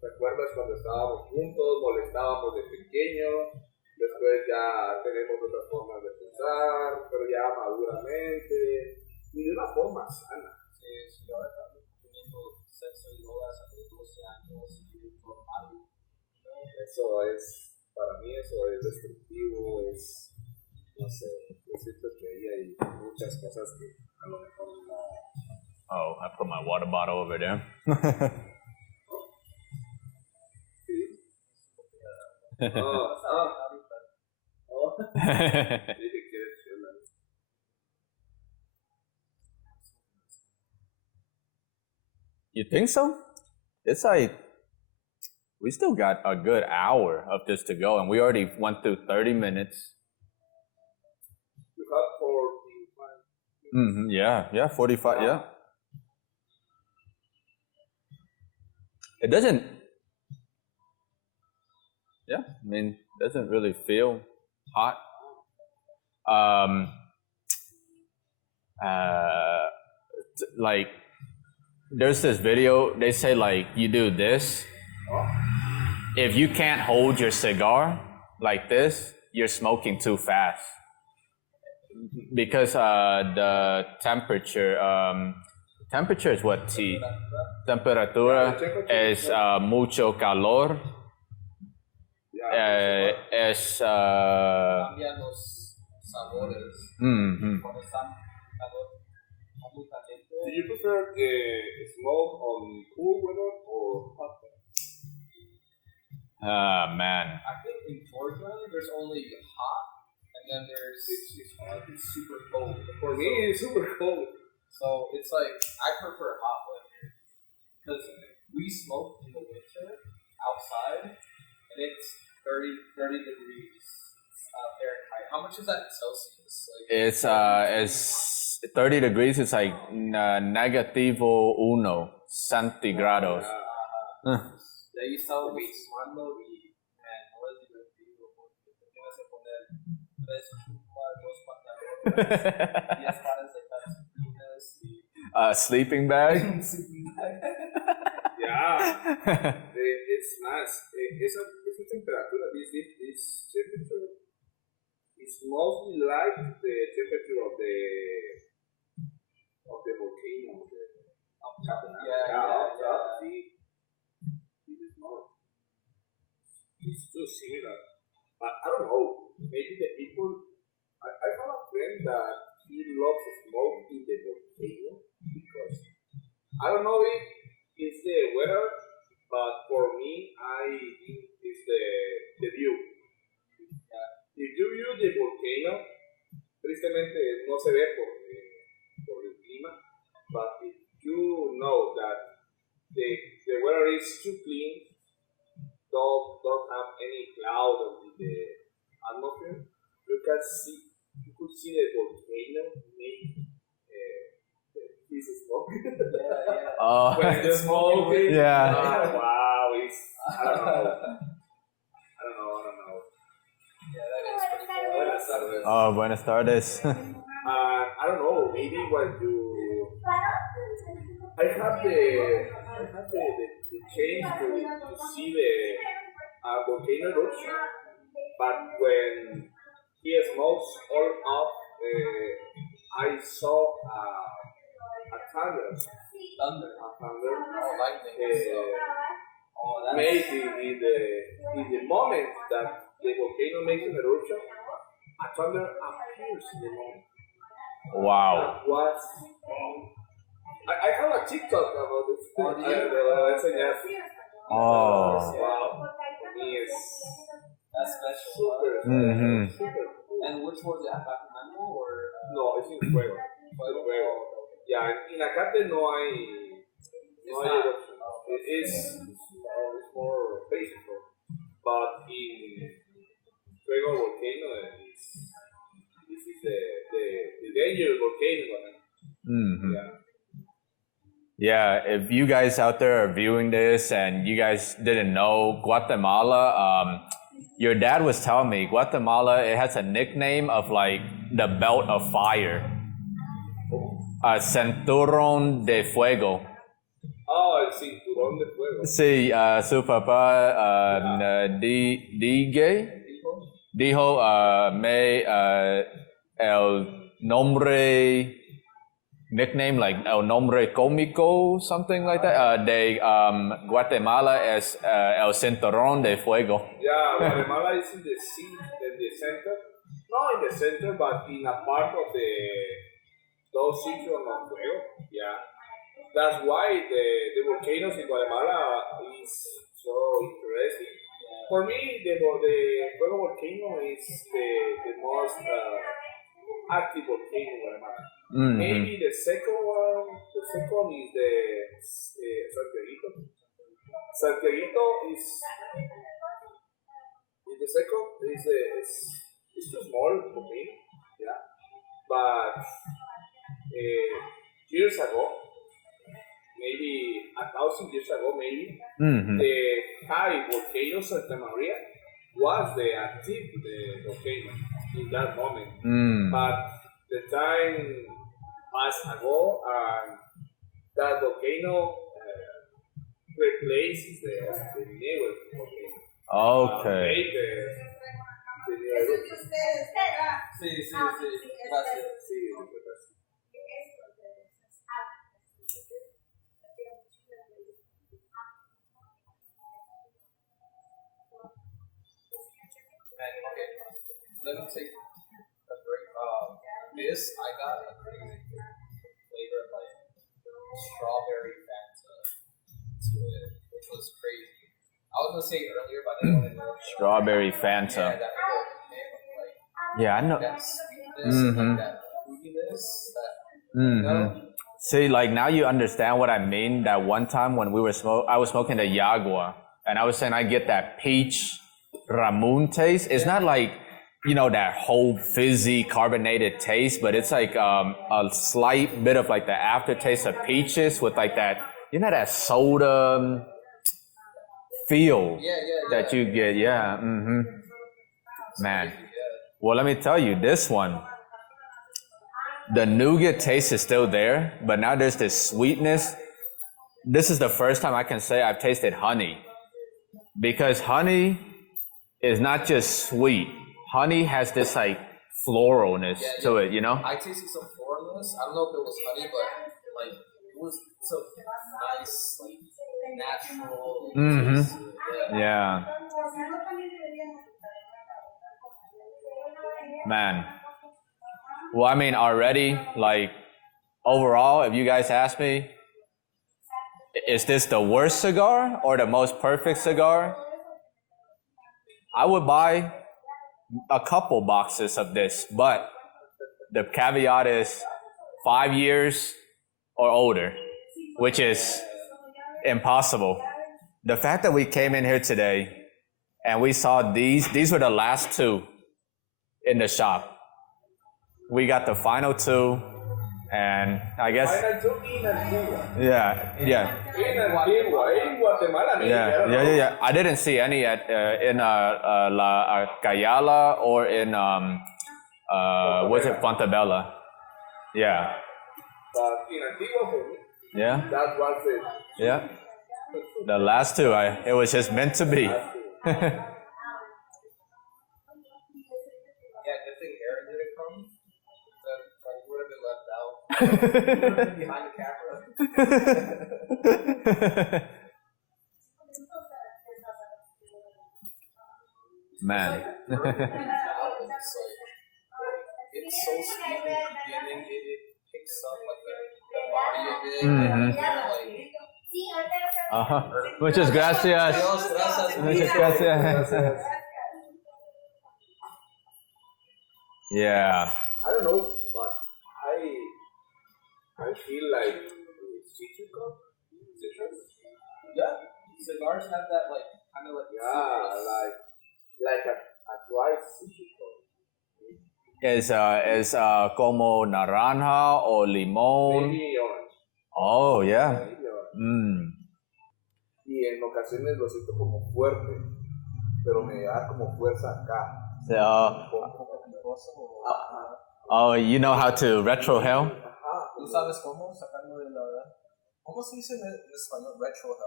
¿recuerdas cuando estábamos juntos, molestábamos de pequeño? Después ya tenemos otras formas de pensar, pero ya maduramente y de una forma sana. Sí, ahora estamos teniendo sexo y drogas a los 12 años y normal. Eso es, para mí eso es destructivo, es, no sé, yo siento que ahí hay muchas cosas que a lo mejor no. Oh, I put my water bottle over there. You think so? It's like we still got a good hour of this to go, and we already went through 30 minutes. You have 45 minutes. Yeah, 45. Yeah. It doesn't. Yeah, I mean, doesn't really feel hot. Like, there's this video. They say like you do this. If you can't hold your cigar like this, you're smoking too fast. Because the temperature is what T. Temperatura es mucho calor. Es Cambian los sabores. Cuando están calor, muy caliente. Do you prefer smoke on cool weather or hot weather? Man. I think in Georgia there's only hot, and then there's it's super cold. For me, it's super cold. So it's like I prefer hot weather because we smoke in the winter outside, and it's 30 degrees Fahrenheit. How much is that in Celsius? It's 30 degrees. It's like negativo uno centigrados. De ahí estábamos fumando y no es divertido porque te tienes que poner 3 chupas, 2 pantalones, 10 pares de calcetines y Sleeping bag. Yeah, it's nice. Esa temperatura, this temperature is mostly like the temperature of the volcano. It's too similar. But I don't know, maybe the people, I have a friend that he loves to smoke in the volcano because, I don't know if it's the weather, but for me, I think it's the view. If you view the volcano, tristemente no se ve por el clima, but if you know that the weather is too clean, don't have any cloud in the atmosphere, you could see the volcano make this smoke. Oh, When the smoke, yeah. wow, it's, I don't know. Oh, buenas tardes. I don't know, maybe what you. I have the chance to see the volcano eruption, but when he smokes all up, I saw a thunder. Thunder. A thunder. Oh, lightning. That's... Maybe in the moment that the volcano makes an eruption, a thunder appears in the moment. Wow. That was. I have a TikTok about this. Oh. Wow. For me, it's That's special. super, Mm-hmm. super cool. And which was it? Aficionado or? No, it's in fuego. Fuego. Yeah, in Acate no hay eruption. It's more peaceful. But in Fuego volcano, this is the dangerous volcano. Mm-hmm. Yeah. Yeah, if you guys out there are viewing this and you guys didn't know, Guatemala, your dad was telling me, Guatemala, it has a nickname of like the belt of fire. Cinturón de Fuego. Oh, el cinturón de fuego. Sí, su papá dijo el nombre, nickname like el nombre cómico, something like that, de Guatemala es el cinturón de fuego. Yeah, Guatemala is in the center. Not in the center, but in a part of those cinturón of fuego. Yeah. That's why the volcanoes in Guatemala is so interesting. For me, the Fuego volcano is the most active volcano in Guatemala. Mm-hmm. Maybe the second is the Santiaguito. Santiaguito is the second is too small volcano, yeah. But years ago, maybe 1,000 years ago, maybe Mm-hmm. the high volcano Santa Maria was the active volcano in that moment. Mm. But the time passed ago, and that volcano replaces the newest volcano. Okay. Made the new Eso que eruption. ustedes, ¿verdad? Sí, sí, sí. Sí, Gracias. Sí, lo que pasa. Okay, let me take a break. This I got a crazy flavor of like strawberry Fanta to it, which was crazy. I was gonna say earlier, but I didn't want to know. Strawberry Yeah, Fanta. that little hit of like Yeah, I know. that sweetness, Mhm. like that fruitiness, that Mm-hmm. See, like now you understand what I mean. That one time when I was smoking the Yagua, and I was saying I get that peach Ramon taste. It's not like, you know, that whole fizzy carbonated taste, but it's like a slight bit of like the aftertaste of peaches with like that, you know, that soda feel that you get. Yeah. Mm-hmm. Man. Well, let me tell you, this one, the nougat taste is still there, but now there's this sweetness. This is the first time I can say I've tasted honey, because honey is not just sweet. Honey has this like floralness to it, you know? I tasted some floralness. I don't know if it was honey, but like it was some nice, like natural taste to it. Yeah. Man. Well, I mean, already, like, overall, if you guys ask me, is this the worst cigar or the most perfect cigar? I would buy a couple boxes of this, but the caveat is 5 years or older, which is impossible. The fact that we came in here today and we saw these were the last two in the shop. We got the final two, and I guess Final two in Antigua. yeah. In Antigua, in Guatemala, maybe. I don't know. Yeah. I didn't see any in La Cayala or in Was it Fontabella? Yeah. But in Antigua for me, Yeah. that was it. Yeah. The last two, it was just meant to be. Yeah, good thing Aaron didn't come. Then like would have been left out. Would have been behind the camera. Man. It's so sweet in the beginning. It picks up like the body of it. Mhm. Muchas gracias. Muchas gracias. Yeah. I don't know, but I feel like citrus. Yeah, cigars have that like kind of like Yeah, like a dry citrus. Es como naranja o limón. Maybe orange. Oh, yeah. Maybe orange. Y en ocasiones lo siento como fuerte, pero me da como fuerza acá. Oh, you know how to retrohale? ¿Tú sabes cómo sacarlo de la... ¿Cómo se dice en español? Retrohale.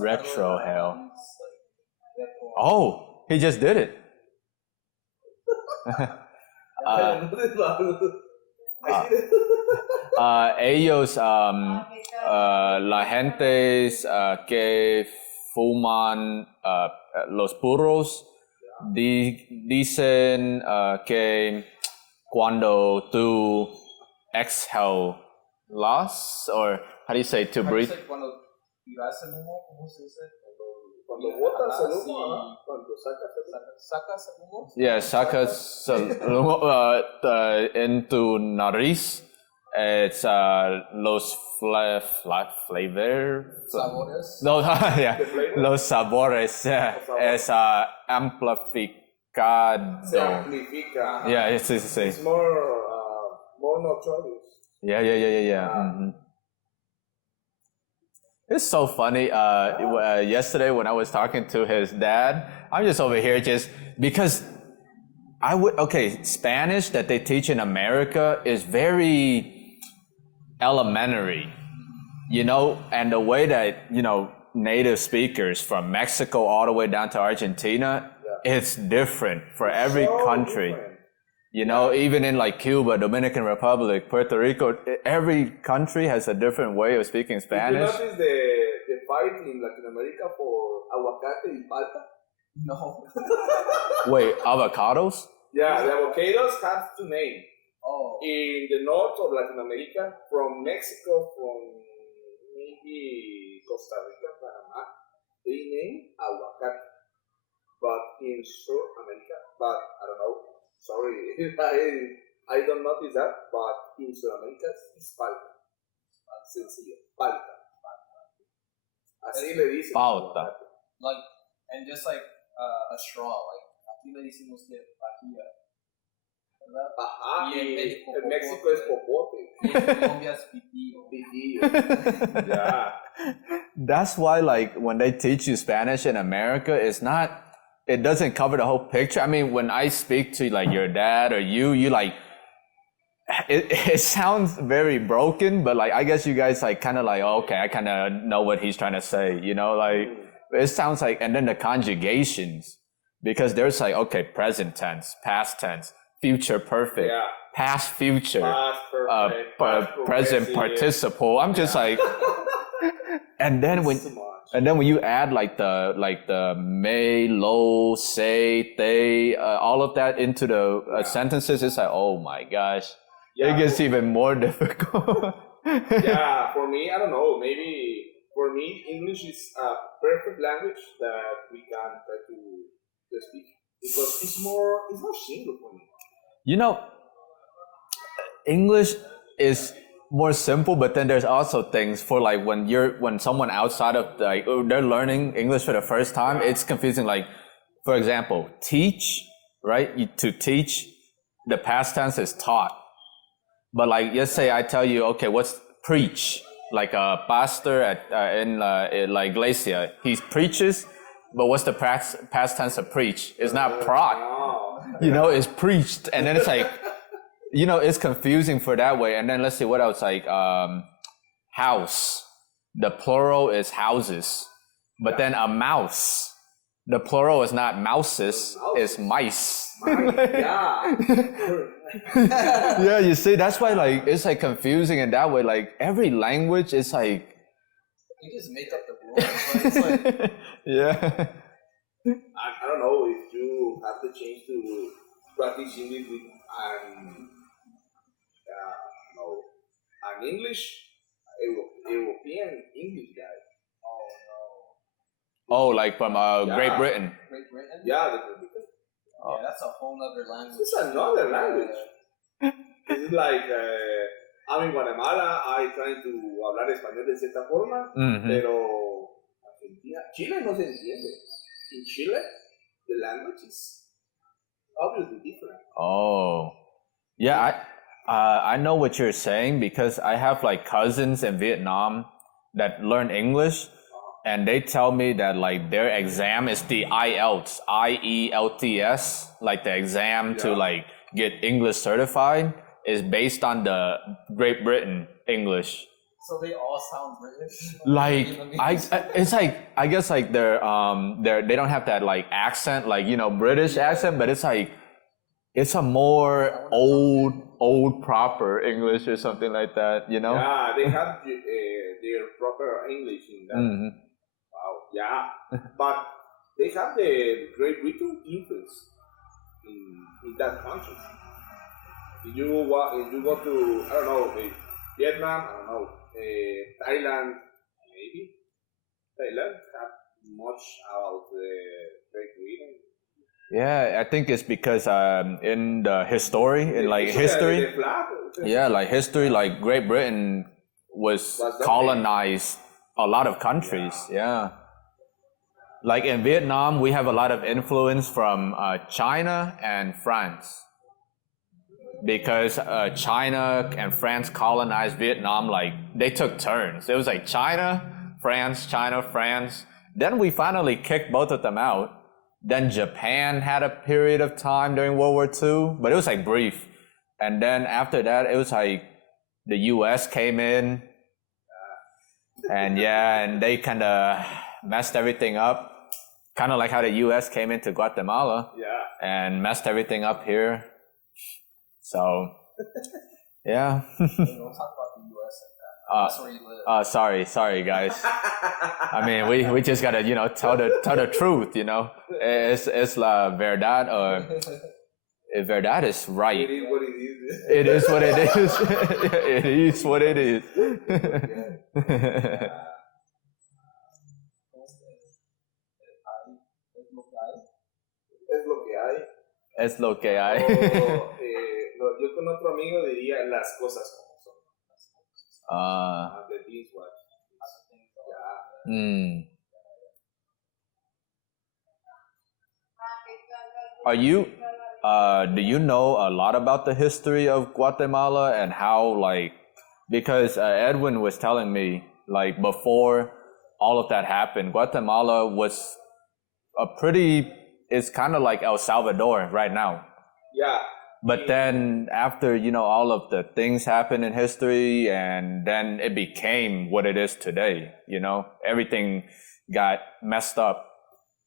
Retrohale. Oh, he just did it. Ellos, la gente que fuman los puros dicen que cuando tú exhalas, or how do you say to breathe? Cuando tiras el humo, ¿cómo se dice? Cuando botas el humo, cuando sacas el humo. Yeah, sacas el humo en tu nariz. It's los flavor. Sabores. No, yeah, los sabores. Yeah, es amplificado. Se amplifica. Yeah, it's It's more notorious. Yeah. Mm-hmm. It's so funny. Yesterday when I was talking to his dad, I'm just over here because Spanish that they teach in America is very elementary, and the way that, native speakers from Mexico all the way down to Argentina, it's different for every country. Different. Even in like Cuba, Dominican Republic, Puerto Rico, every country has a different way of speaking Spanish. Did you notice the fight in Latin America for aguacate y palta? No. Wait, avocados? Yeah, the avocados have two names. Oh. In the north of Latin America, from Mexico, from maybe Costa Rica, Panama, they name aguacate. But in South America, I don't know, sorry, I don't notice that, but in South America it's palta. Sencillo, palta. Así le dicen. Palta. Like, and just like a straw, like, aquí le decimos que pajilla. Ajá, y en México es popote. Y en Colombia es pitillo. Pitillo. Yeah. That's why, like, when they teach you Spanish in America, it doesn't cover the whole picture. I mean, when I speak to like your dad or you like, it sounds very broken, but like, I guess you guys like kind of like, oh, okay, I kind of know what he's trying to say, like, it sounds like, and then the conjugations, because there's like, okay, present tense, past tense, future perfect, past future, present participle. I'm just like, and then when you add like the may, lo, say, they, all of that into the sentences, it's like, oh my gosh, it gets even more difficult. Yeah, for me, I don't know, maybe for me, English is a perfect language that we can try to speak, because it's more simple for me. English is more simple, but then there's also things for like when someone outside of like they're learning English for the first time, it's confusing. Like, for example, teach, right? To teach, the past tense is taught. But like, let's say I tell you, okay, what's preach? Like a pastor in La Iglesia, he preaches, but what's the past tense of preach? It's not prot. It's preached. And then it's like, you know, it's confusing for that way. And then let's see what else, like house. The plural is houses. But then a mouse, the plural is not mouses, it's mice. Yeah. Yeah, you see, that's why like it's like confusing in that way. Like every language is like You just make up the rules. But it's like, yeah. I don't know if you have the chance to practice English with an English, European English guy. Oh, like from Great Britain. Great Britain? Yeah, Yeah, that's a whole other language. it's another language. It's like, I'm in Guatemala, I try to hablar español de cierta forma, pero Argentina, Chile no se entiende. In Chile, the language is obviously different. Oh, yeah. I know what you're saying because I have like cousins in Vietnam that learn English, and they tell me that like their exam is the IELTS, IELTS, like the exam to like get English certified is based on the Great Britain English. So they all sound British? Like it's like I guess like they don't have that like accent, like, you know, British accent, but it's like it's a more old proper English or something like that, you know? Yeah, they have their proper English in that. Wow, yeah. But they have the Great Britain influence in that country. If you go to, I don't know, Vietnam, I don't know, Thailand, maybe. Thailand have much about the Great Britain. Yeah, I think it's because in the history, in like history, The flag. yeah, like history, like Great Britain was colonized a lot of countries. Yeah. Like in Vietnam, we have a lot of influence from China and France. Because China and France colonized Vietnam, like they took turns. It was like China, France. Then we finally kicked both of them out. Then Japan had a period of time during World War II, but it was like brief. And then after that, it was like the US came in, and and they kind of messed everything up. Kind of like how the US came into Guatemala and messed everything up here. So, yeah. Don't talk about the US like that. That's where you live. Sorry, guys. I mean, we just gotta, you know, tell the truth, you know. Es la verdad, or verdad is right. It is what it is. It is what it is. It is what it is. Es lo que hay. Es lo que hay. Yo con otro amigo diría las cosas como son. The things what. Are you, do you know a lot about the history of Guatemala and how, like, because Edwin was telling me, like, before all of that happened, Guatemala was it's kind of like El Salvador right now. Yeah. But then after, you know, all of the things happened in history, and then it became what it is today, you know, everything got messed up,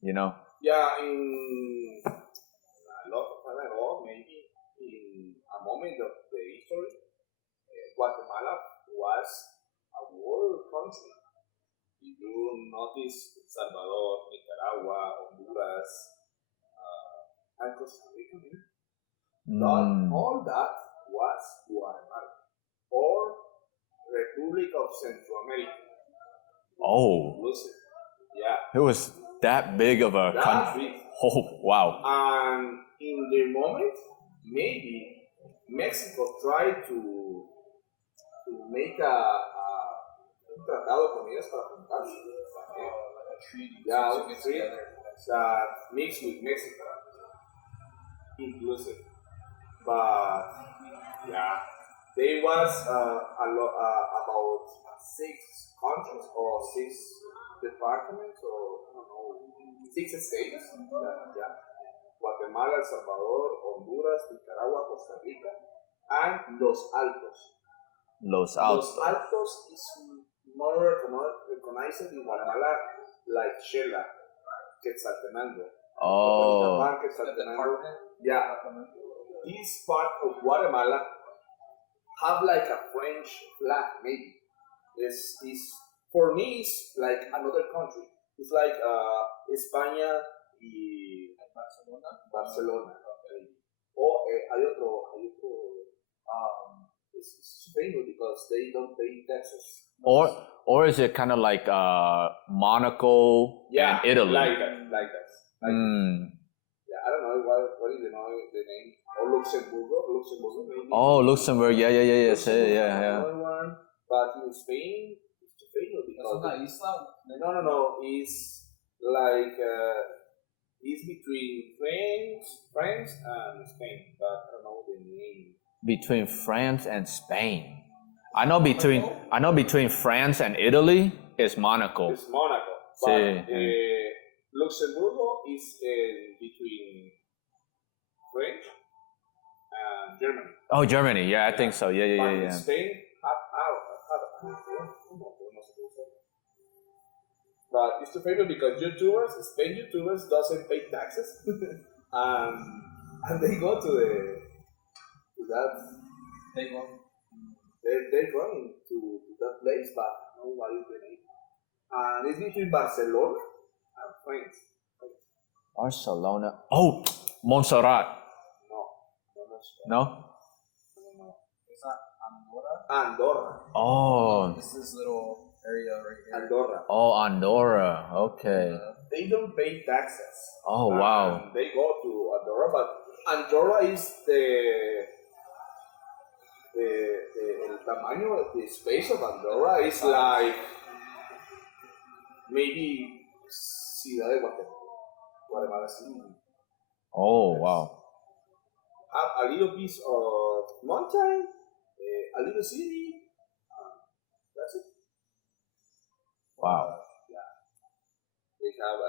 you know. Yeah, in a lot of time ago, maybe in a moment of the history, Guatemala was a world country. If you notice Salvador, Nicaragua, Honduras, and Costa Rica, all that was Guatemala, or Republic of Central America. Oh. Inclusive. Yeah. It was that big of a country. Big. Oh, wow. And in the moment, maybe Mexico tried to make a tratado con ellos para juntarse. A treaty. Yeah, a treaty that mixed with Mexico, inclusive. But yeah, there was about 6 countries or 6 departments, or I don't know, 6 states. Yeah. Guatemala, El Salvador, Honduras, Nicaragua, Costa Rica, and Los Altos. Los Los Altos. Altos is more recognized in Guatemala like Shela, Quetzaltenango. Oh. Japan, Quetzaltenango. Yeah. This part of Guatemala have like a French flag, maybe. This for me is like another country. It's like España y Barcelona. Hay otro. It's famous because they don't pay taxes. Or is it kind of like Monaco and Italy? like that. Yeah, I don't know what is the name. Or Luxembourg maybe. Oh, Luxembourg. Yeah. Another one, but in Spain, it's famous because no. It's like it's between France and Spain, but I don't know the name. Between France and Spain. I know between France and Italy is Monaco. It's Monaco. But Luxembourg is between French and Germany. Oh, Germany. Yeah, I think so. Yeah. Spain but it's too famous because Spain YouTubers doesn't pay taxes, and they go to that. They go to that place, but no, what is the name? And it's between Barcelona and France. Barcelona. Oh, Montserrat. No? Is that Andorra? Andorra. Oh. This is little area right here. Andorra. Oh, Andorra. Okay. They don't pay taxes. Oh, wow. They go to Andorra, but Andorra is el tamaño, the space of Andorra is like maybe Ciudad de Guatemala City. Oh, wow. Have a little piece of mountain, a little city. That's it. Wow. Yeah. They have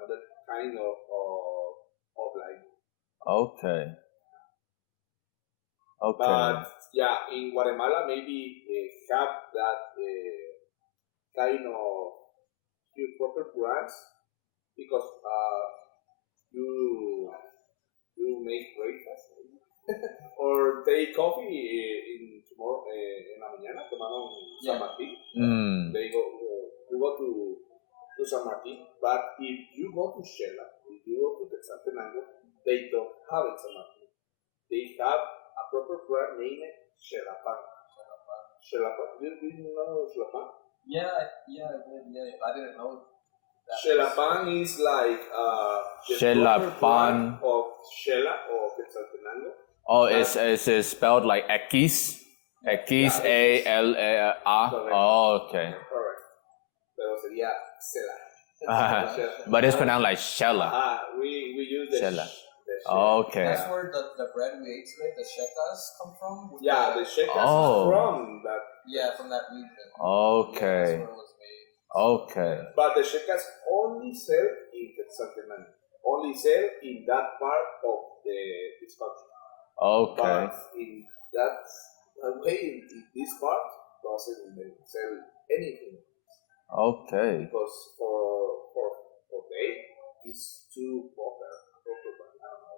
another kind of life. Okay. But yeah, in Guatemala maybe have that kind of proper brands because you make breakfast or take coffee in tomorrow en la mañana tomaron San Martín. They go you go to San Martín, but if you go to Shela, if you go to Quetzaltenango, they don't have it San Martín. They have a proper brand named Shelapan. Shelapan. Do you know Shelapan? Yeah, I didn't know. Shelapan is like the Shelapan. brand of Shela or Quetzaltenango. Oh, it's spelled like X? X A-L-A-A. Oh, okay. Correct. Pero sería Shela. But it's pronounced like Shela. We use the Shela. Shela. Okay. That's where the bread we ate today, the shekas, come from? Yeah, the shekas Oh. from that. Yeah, from that region. Okay. Yeah, that's where it was made. Okay. But the shekas only sell in Quetzaltenango. Only sell in that part of this country. Okay. But in that way, in this part, doesn't sell anything. Okay. Because for they, it's too proper. I don't know.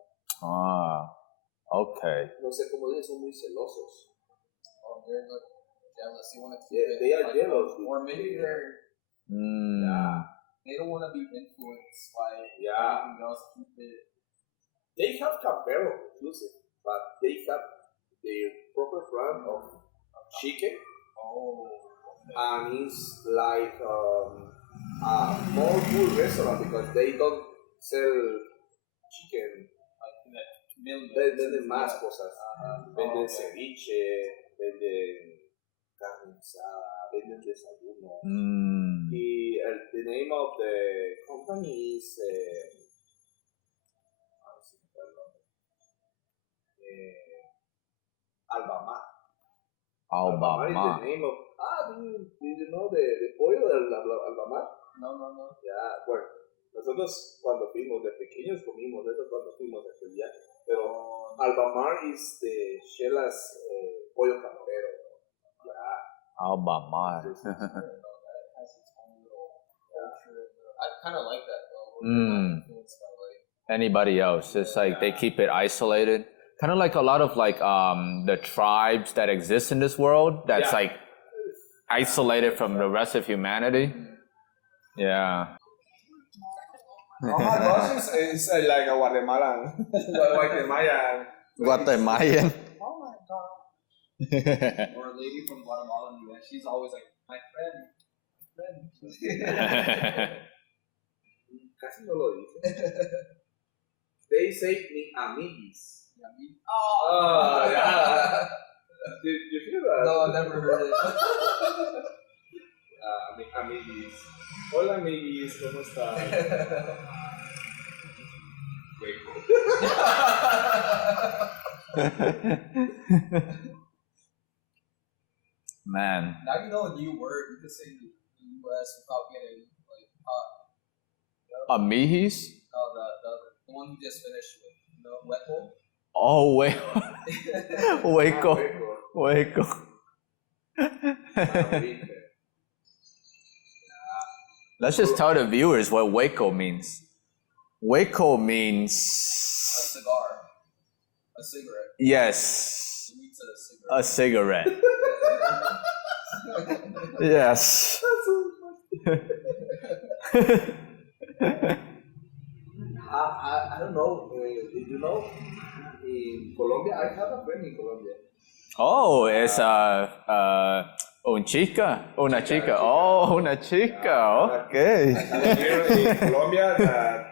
Okay. No sé cómo ellos son muy celosos. Oh, they're like jealous. They want to keep it. They are like, jealous. Or maybe they're. Yeah. They don't want to be influenced by anything else. Keep it. They have Campero inclusive, but they have their proper brand of chicken. Oh. And it's like a more food restaurant because they don't sell chicken. Venden más cosas. Venden ceviche, venden carne asada, venden desayuno. The name of the company is Albamar. Albamar is the name of. Did you know the pollo del Albamar? No. Yeah, bueno, nosotros cuando fuimos de pequeños comimos eso cuando fuimos a aquel viaje. Pero Albamar is the Shela's Alba Mar. It has its own little culture. I kind of like that though. Influenced by like Anybody else? It's like they keep it isolated. Kind of like a lot of like the tribes that exist in this world that's like isolated from the rest of humanity. Yeah. Oh my gosh, it's like a Guatemalan. Guatemalan. Guatemalan. Oh my god. or a lady from Guatemala in the US, she's always like, my friend. Casi no lo dice. They say mi amiguis. Oh, yeah. Did you hear that? No, I never heard it. Mi amiguis. Hola amiguis, ¿cómo están? Hueco. Man. Now you know a new word. You can say in the US without getting like caught. Amihis? Oh, the one you just finished with. You know, Wepo. Oh, wait. Waco. Hueco. Waco. Let's just tell the viewers what Waco means. Waco means... A cigar. A cigarette. Yes. It means a cigarette. A cigarette. Yes. I don't know. Did you know? In Colombia, I have a friend in Colombia. Oh, es un chica, una chica. Oh, una chica. Okay. Here in Colombia, that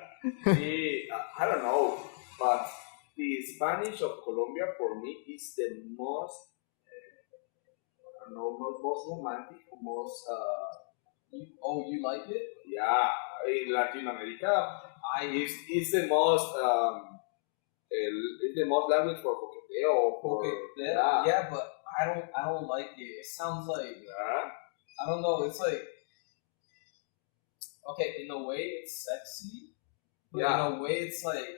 I don't know, but the Spanish of Colombia for me is the most, I don't know, most romantic, most. You like it? Yeah, in Latin America, it's the most. It's the most language for coqueteo. Yeah, but I don't like it. It sounds like I don't know. It's like okay, in a way it's sexy, but in a way it's like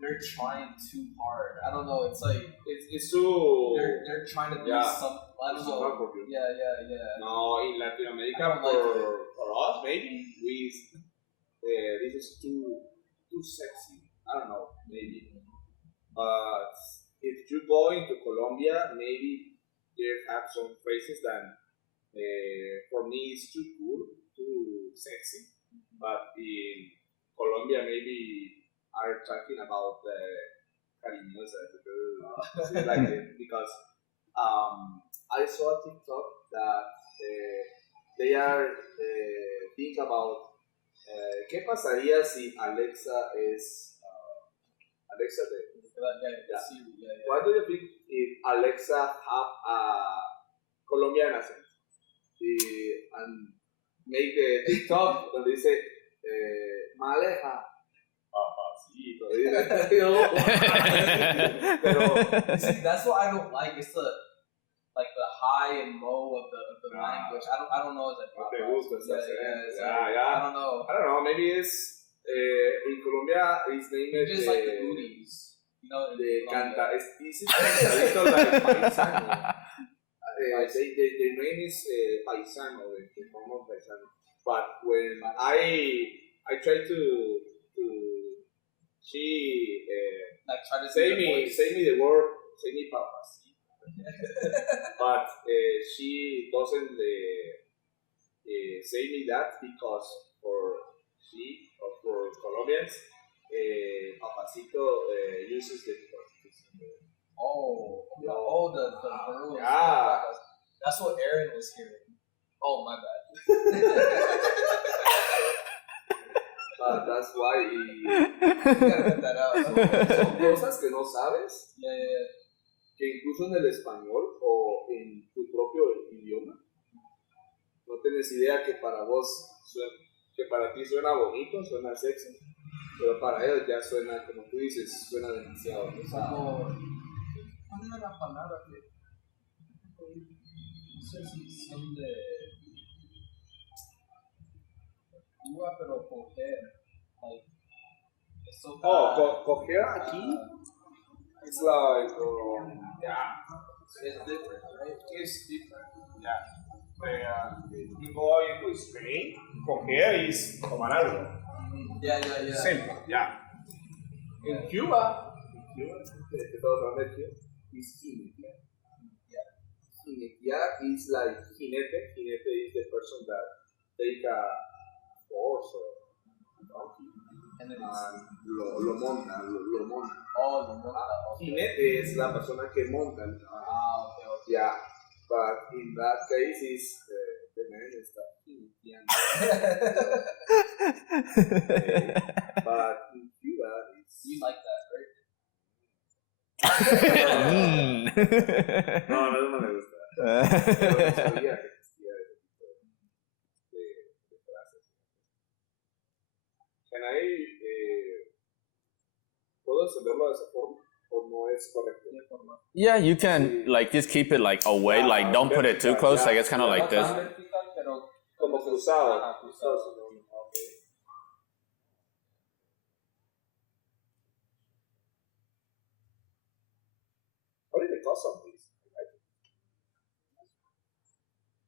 they're trying too hard. I don't know. It's like it's too. They're trying to do something. I don't know. Yeah. No, in Latin America for us maybe this is too sexy. I don't know, maybe. But if you go into Colombia, maybe they have some phrases that for me is too cool, too sexy. But in Colombia, maybe are talking about cariñosa, like it, because I saw a TikTok that they are think about ¿qué pasaría si Alexa es Alexa What do you think if Alexa have a Colombian accent? And make a TikTok donde dice Maleja. Pero see, that's what I don't like. It's the high and low of the language. I don't know. Te gusta I don't know. I don't know. Maybe it's in Colombia his name is just like the booties. You know, the canta. This is cantadito like paisano. The name is paisano. The form of paisano. But when I try to she like try to say me the word, say me papas. But she doesn't say me that because for Colombians, papacito uses the the girls. Yeah. That's what Aaron was hearing. Oh, my bad. That's why You gotta cut that out. son cosas que no sabes. Yeah. Que incluso en el español o en tu propio idioma no tienes idea que para ti suena bonito, suena sexy, pero para ellos ya suena, como tú dices, suena demasiado pesado. ¿Cuál era la palabra que no sé si son de Cuba, pero coger, like, eso Coger aquí, it's like, it's different, right? It's different. yeah. you go into Spain, coger is tomar algo. Yeah. Simple, yeah. In Cuba, is jinetear. Jinetear is like jinete. Jinete is the person that take a horse or donkey And then lo monta. oh, the monta. Jinete es la persona que monta. Okay. Yeah, but in that case is the man is the jineteando. But in Cuba, it's You like that, right? no me gusta. Pero no sabía que existía ese tipo de frases. Can I, ¿puedo encenderlo de esa forma? ¿O no es correcto? Yeah, you can like just keep it like away, like don't put it too close. Like it's kind of like this. Como cruzado. Cruzado. Okay. What is the cost of this?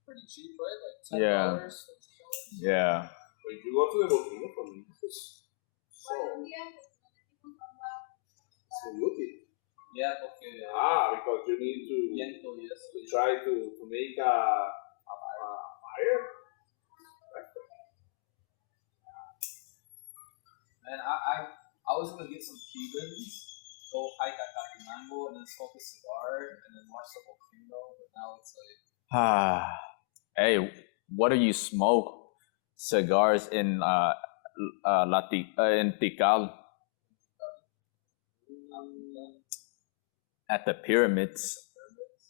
Pretty cheap, right? Like $10. Yeah. Yeah. When you go to the volcano, for me, it's so diluted. Yeah, okay. Because you need to Viento, yes. try to make a fire. Man, I was gonna get some Cubans, go hike at Capimango, and then smoke a cigar, and then watch the volcano. But now it's like, Hey, what do you smoke? Cigars in in Tikal at the pyramids.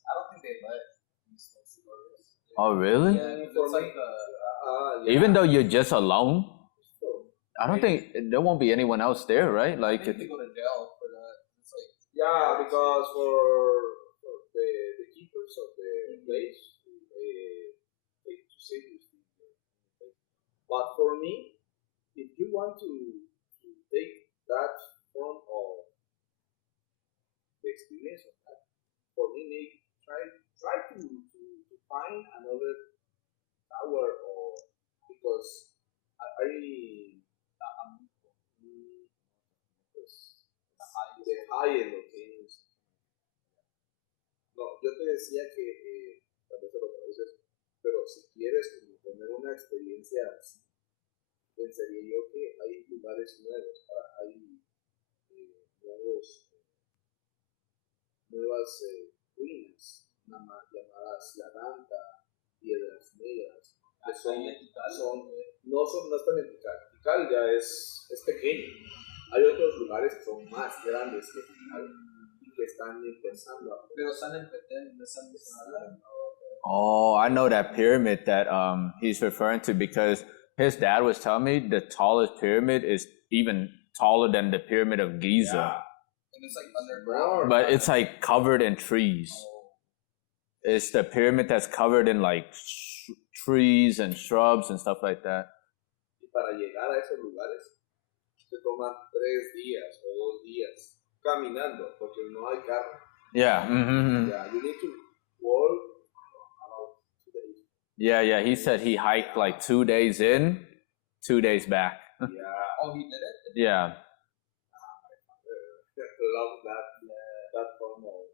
I don't think they let me smoke cigars. Oh, really? Yeah, it's like Even though you're just alone, I don't think there won't be anyone else there, right? I Like, think they go to jail for that. It's like, Yeah, because for the keepers of the place, they to seriously. But for me, if you want to take that form of the experience of that, for me, try to find another tower or because I the high-end volcanoes. No, yo te decía que tal vez te lo traduces, pero si quieres como tener una experiencia así, pensaría yo que hay lugares nuevos, hay nuevas ruinas llamadas Lavanta, Piedras Negras, que no están en Tikal. Tikal ya es pequeño. Hay otros lugares que son más grandes que Tikal y que están empezando a... pero están en Petén, no están en oh, I know that pyramid that he's referring to because his dad was telling me the tallest pyramid is even taller than the pyramid of Giza. Yeah. And it's like underground. But it's like covered in trees. It's the pyramid that's covered in like trees and shrubs and stuff like that. Y para llegar a esos lugares se toman 3 días o 2 días caminando porque no hay carro. Yeah. Yeah, you need to walk about 2 days. Yeah. He said he hiked like 2 days in, 2 days back. Yeah. Oh, he did it? Yeah. Love that form of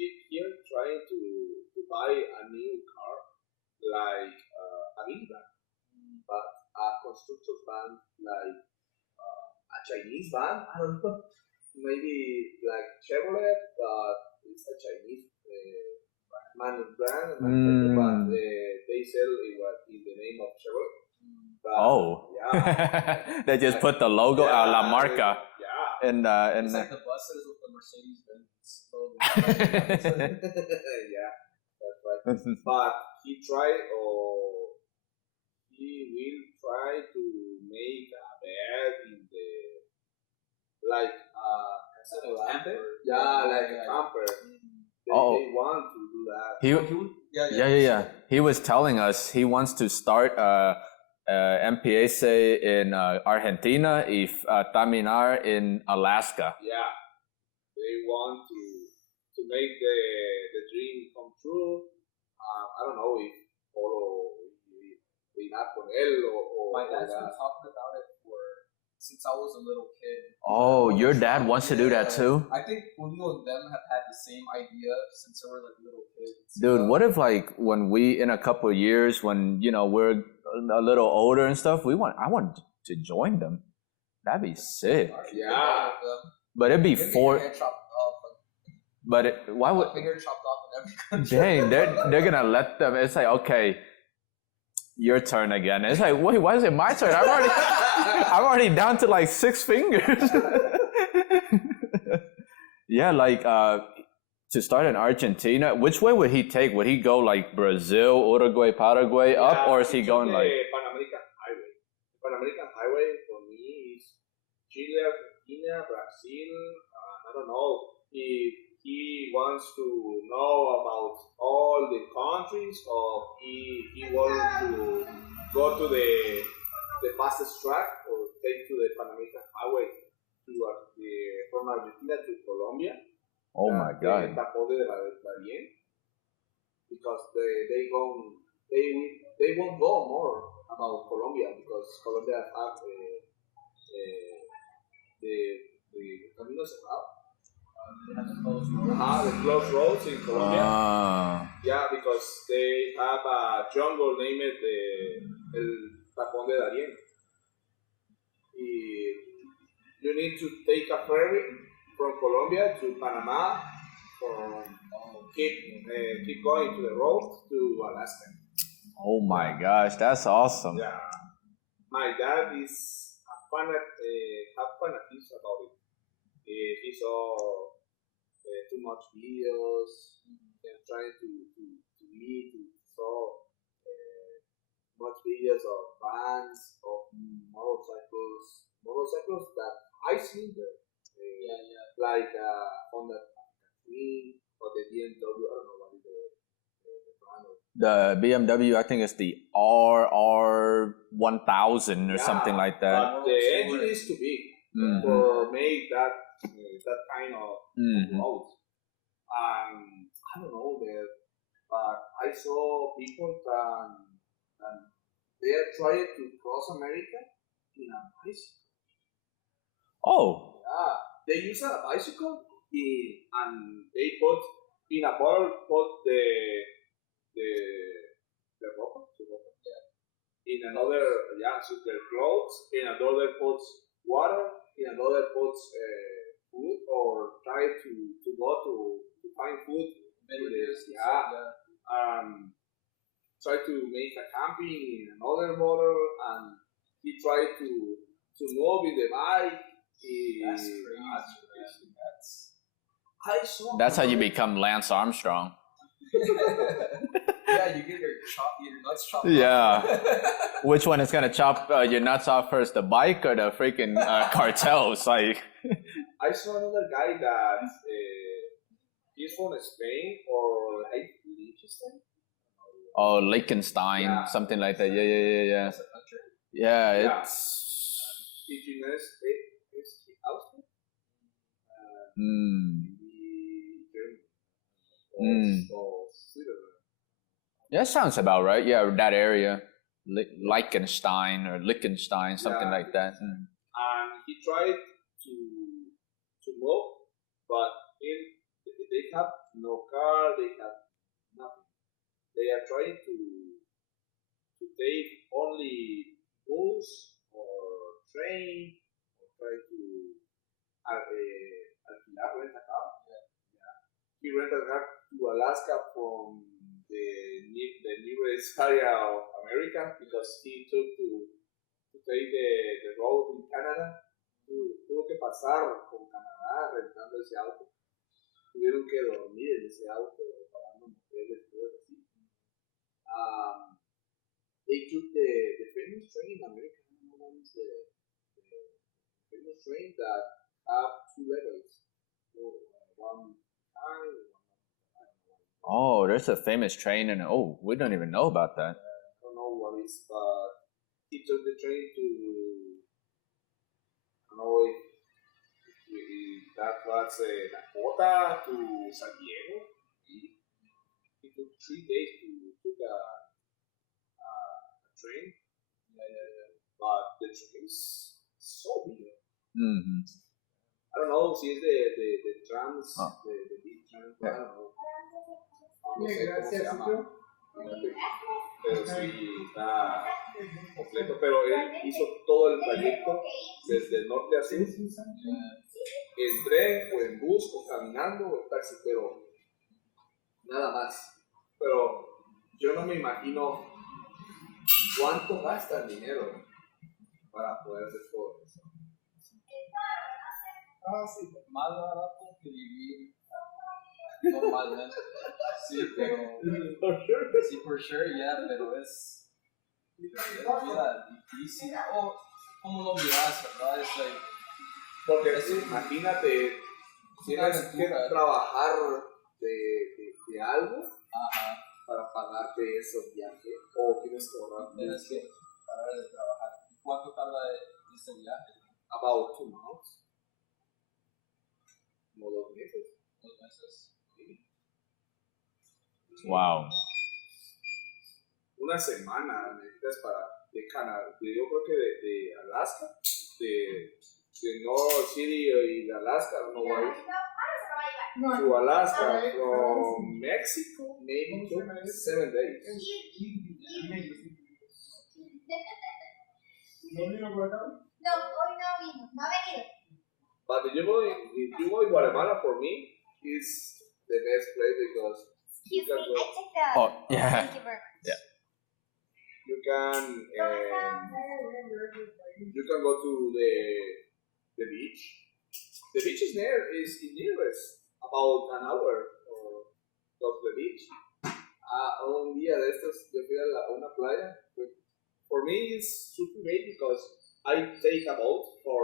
here trying to buy a new car like a minivan, but a constructor van like a Chinese van. I don't know, maybe like Chevrolet, but it's a Chinese brand, but they sell it in the name of Chevrolet. But, Oh. Yeah. They just put the logo, La Marca. Yeah. And It's like the buses with the Mercedes-Benz logo. Yeah, that's right. But he will try to make a bed in the like camper. Yeah, like a camper. They want to do that. Yeah. He was telling us he wants to start MPAC in Argentina, if terminar in Alaska. Yeah, they want to to make the dream come true. I don't know if Polo vinar con él o My dad's been talking about it since I was a little kid. Oh, your dad wants to do that too? I think Julio and them have had the same idea since they were like little kids. Dude, what if like when we in a couple of years when we're a little older and stuff, I want to join them. That'd be sick. Yeah. But it'd be Get four. your hair chopped off. But why would? Your hair chopped off in every country. Dang, they're gonna let them. It's like, okay, your turn again. It's like, wait, why is it my turn? I'm already down to like 6 fingers. Yeah, like to start in Argentina, which way would he take? Would he go like Brazil, Uruguay, Paraguay up, or is he going like Pan American Highway? Pan American Highway for me is Chile, Argentina, Brazil. I don't know if he wants to know about all the countries, or he wants to go to the fastest track, or take to the Pan American Highway to from Argentina to Colombia. Oh my God! Because they won't go more about Colombia, because Colombia have the Camino Cerrado. The closed roads in Colombia. Yeah, because they have a jungle named El Tapón de Darién. You need to take a ferry from Colombia to Panama, keep going to the road to Alaska. Oh my gosh, that's awesome. Yeah, my dad is fanatic about it. He saw too much videos and trying to meet. Saw much videos of bands, of motorcycles that I seen there. Like Honda Queen or the BMW. I don't know what is the brand of. The BMW, I think it's the RR1000 or something like that. But the engine is too big for make that kind of road. I don't know, but I saw people that they are trying to cross America in a bicycle. Oh. Yeah, they use a bicycle and they put in a bottle, put the ropa, in another, so their clothes, in another puts water, in another puts food, or try to go to find food. Try to make a camping in another bottle, and he tried to move in the bike. That's crazy. That's how you become Lance Armstrong. Yeah, you get your nuts chopped off. Yeah. Which one is gonna chop your nuts off first, the bike or the freaking cartels? Like. I saw another guy that he's from Spain or Liechtenstein. Oh, Liechtenstein, something like that. Yeah. That's a country. Yeah, it's. That sounds about right. Yeah, that area, Liechtenstein or Liechtenstein, something like that. And he tried to move, but they have no car, they have nothing. They are trying to take only bus or train, or try to rent a car. He rented a car to Alaska from the nearest area of America, because he took to take the road in Canada. Tuvo que pasar por Canadá rentando ese auto. Tuvieron que dormir en ese auto, pagando moteles, todo así. They took the famous train in America. I don't know what is the famous train that have 2 levels. So, one high, one. Oh, there's a famous train, and we don't even know about that. I don't know what is, but he took the train to, I don't know if that was Dakota to San Diego. It took 3 days to took a train. But the train is so big. Mm-hmm. I don't know si es de trams, de big trams, I don't know. No sé cómo se llama. Pero sí está completo. Pero él hizo todo el trayecto desde el norte a sur. En tren o en bus o caminando o en taxi, pero nada más. Pero yo no me imagino cuánto gasta el dinero para poder hacer todo eso. Sí, más barato que vivir normalmente. Sí, pero. Sí, for sure, yeah, pero es vida difícil. O como lo miras, ¿verdad? Es like. Porque imagínate, tienes que trabajar de algo para pagarte esos viajes o tienes que ahorrar. Tienes que parar de trabajar. ¿Cuánto tarda este viaje? About 2 months. Como 2 meses. 2 meses. Sí. Wow. Una semana necesitas para de Canadá, yo creo que de Alaska, de North City y de Alaska, no voy to Alaska from Mexico, maybe 7 days. No, hoy no vino, no ha venido. But if you go in Guatemala, for me, is the best place because you can go. I checked out. Oh, yeah. Thank you very much. Yeah. You can go to the beach. The beach is nearest, about an hour of the beach. Un día de estos yo fui a una playa. For me, it's super great because I take a boat for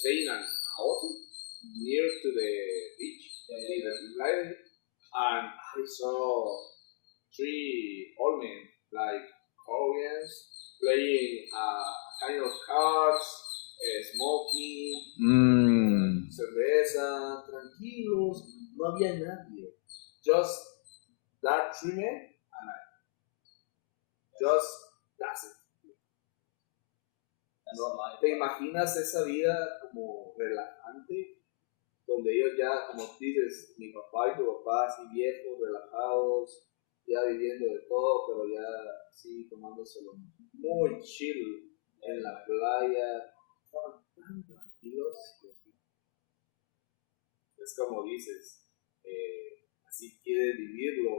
staying an hour near to the beach, and I saw 3 old men, like Koreans, playing kind of cards, smoking, cerveza, tranquilos, no había nadie. Just that 3 men and I. Just that's it. ¿No? ¿Te imaginas esa vida como relajante? Donde ellos ya, como dices, mi papá y tu papá así viejos, relajados, ya viviendo de todo, pero ya sí tomándoselo muy chill en la playa, estaban tan tranquilos. Es como dices, así quieres vivirlo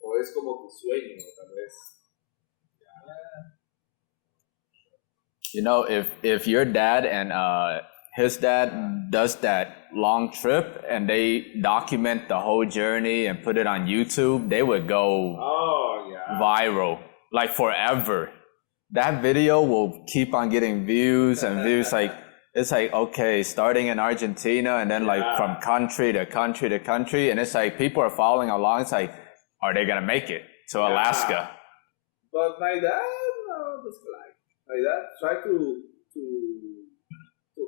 o es como tu sueño, tal vez. You know, if your dad and his dad does that long trip and they document the whole journey and put it on YouTube, they would go viral, like forever. That video will keep on getting views and views. Like it's like, okay, starting in Argentina and then like from country to country to country, and it's like people are following along. It's like, are they gonna make it to Alaska? But my dad, no, just like that, try to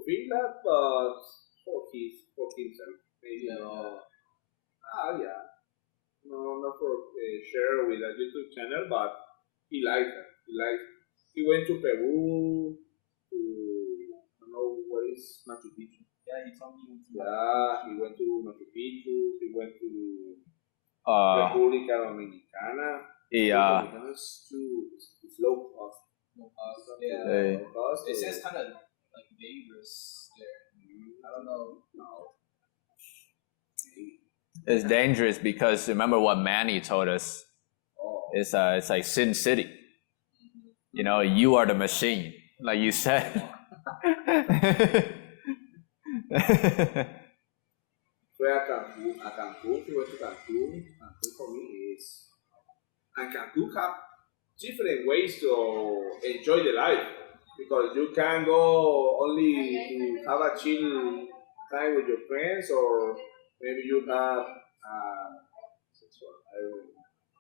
think that, but for himself, maybe no. No, not for share with a YouTube channel, but he liked it. He went to Peru, to I don't know what is Machu Picchu. Yeah, he told me. Yeah, he went to Machu Picchu. He went to República Dominicana. Yeah. It's low cost. Yeah. It says kind of like dangerous there. I don't know. No. It's dangerous because remember what Manny told us. It's like Sin City. You know, you are the machine, like you said. Fue a Cancún, he went to Cancún. Cancún for me is, and Cancún have different ways to enjoy the life because you can go only to have a chill time with your friends, or maybe you have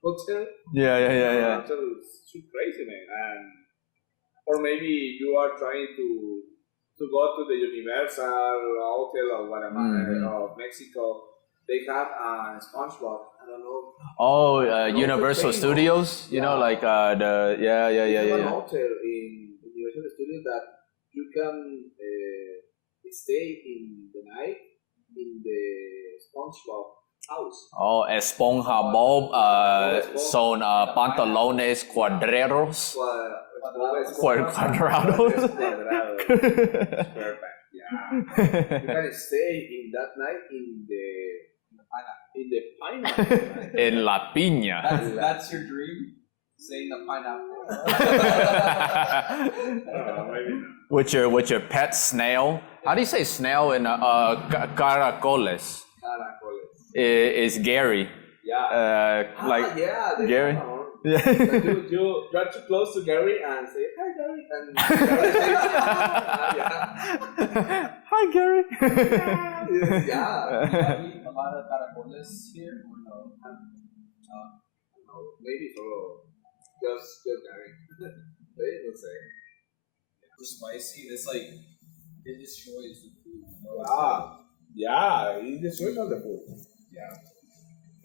hotel. Yeah. Hotel is too crazy, man, or maybe you are trying to to go to the Universal Hotel of Guatemala of Mexico, they have SpongeBob. I don't know. Oh, No, Universal the thing, Studios. You know, yeah. like the They have an yeah. hotel in Universal Studios that you can stay in the night in the SpongeBob house. Oh, Esponja Bob son pantalones cuadreros. Cuadrados. Perfect. Yeah. You can stay in that night in the pineapple. En la piña. That's your dream? Saying the pineapple. Maybe. With your pet snail. How do you say snail in caracoles? Is Gary. Yeah. Yeah. Gary. Yeah. You got too close to Gary and say, hi, Gary. And Gary says, Hi, Gary. yeah. A lot of caracoles here or no? Maybe for just Gary. They will say. Too spicy. It's like, it destroys the food. Yeah, it destroys all the food. Yeah.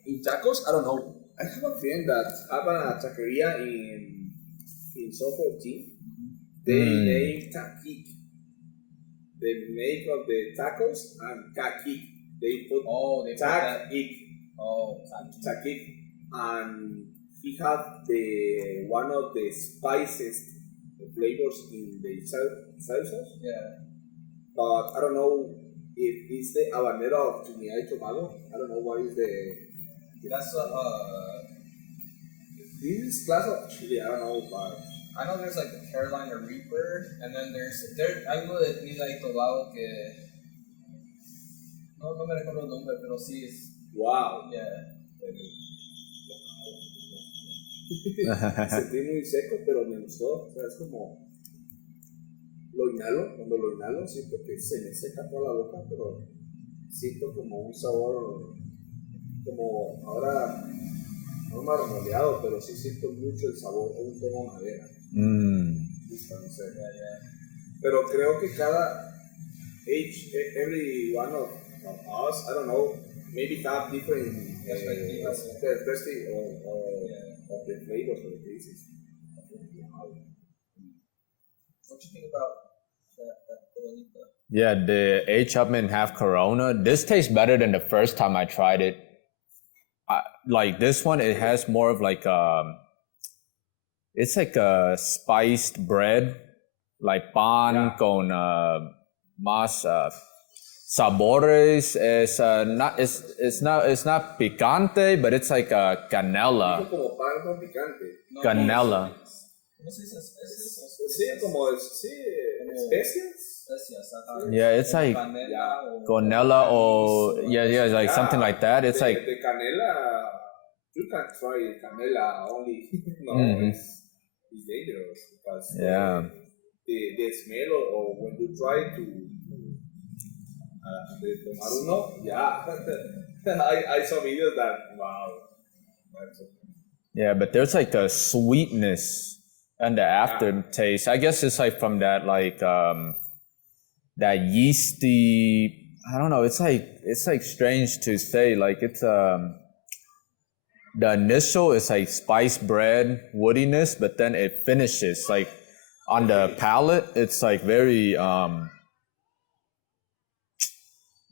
In tacos, I don't know. I have a friend that have a taqueria in South 14. They make taquic. They make of the tacos and caquic. They put taquic. Taquic. And he had one of the spiciest flavors in the salsas. Yeah. But I don't know if it's the habanero of Trinidad and Tobago. I don't know what is the. That's This is class of chili. I don't know, but I know there's like the Carolina Reaper, and then there's algo de Trinidad y Tobago que no me recuerdo el nombre, pero sí es. wow. Yeah. Sentí muy seco, pero me gustó. O sea, es como lo inhalo, cuando lo inhalo siento que se me seca toda la boca, pero siento como un sabor, como ahora no marmoleado, pero sí siento mucho el sabor, un tono madera. No sé. Pero creo que every one of us, I don't know, maybe have different perspective of the flavors of the tastes. What do you think about that Coronita? Yeah, the H Upman half Corona. This tastes better than the first time I tried it. Like this one, it has more of like it's like a spiced bread, like pan con más sabores. It's not picante, but it's like canela. Como pan con picante. Canela. ¿Cómo se dice especies? Sí, como especias. Yeah, it's like canela or yeah, like something like that. It's like the canela. You can try canela only. It's dangerous because the smell or when you try to tomar uno, I saw videos that wow. That's okay. Yeah, but there's like a sweetness and the aftertaste. I guess it's like from that like that yeasty. I don't know. It's like strange to say. Like it's the initial is like spiced bread woodiness, but then it finishes like on the palate. It's like very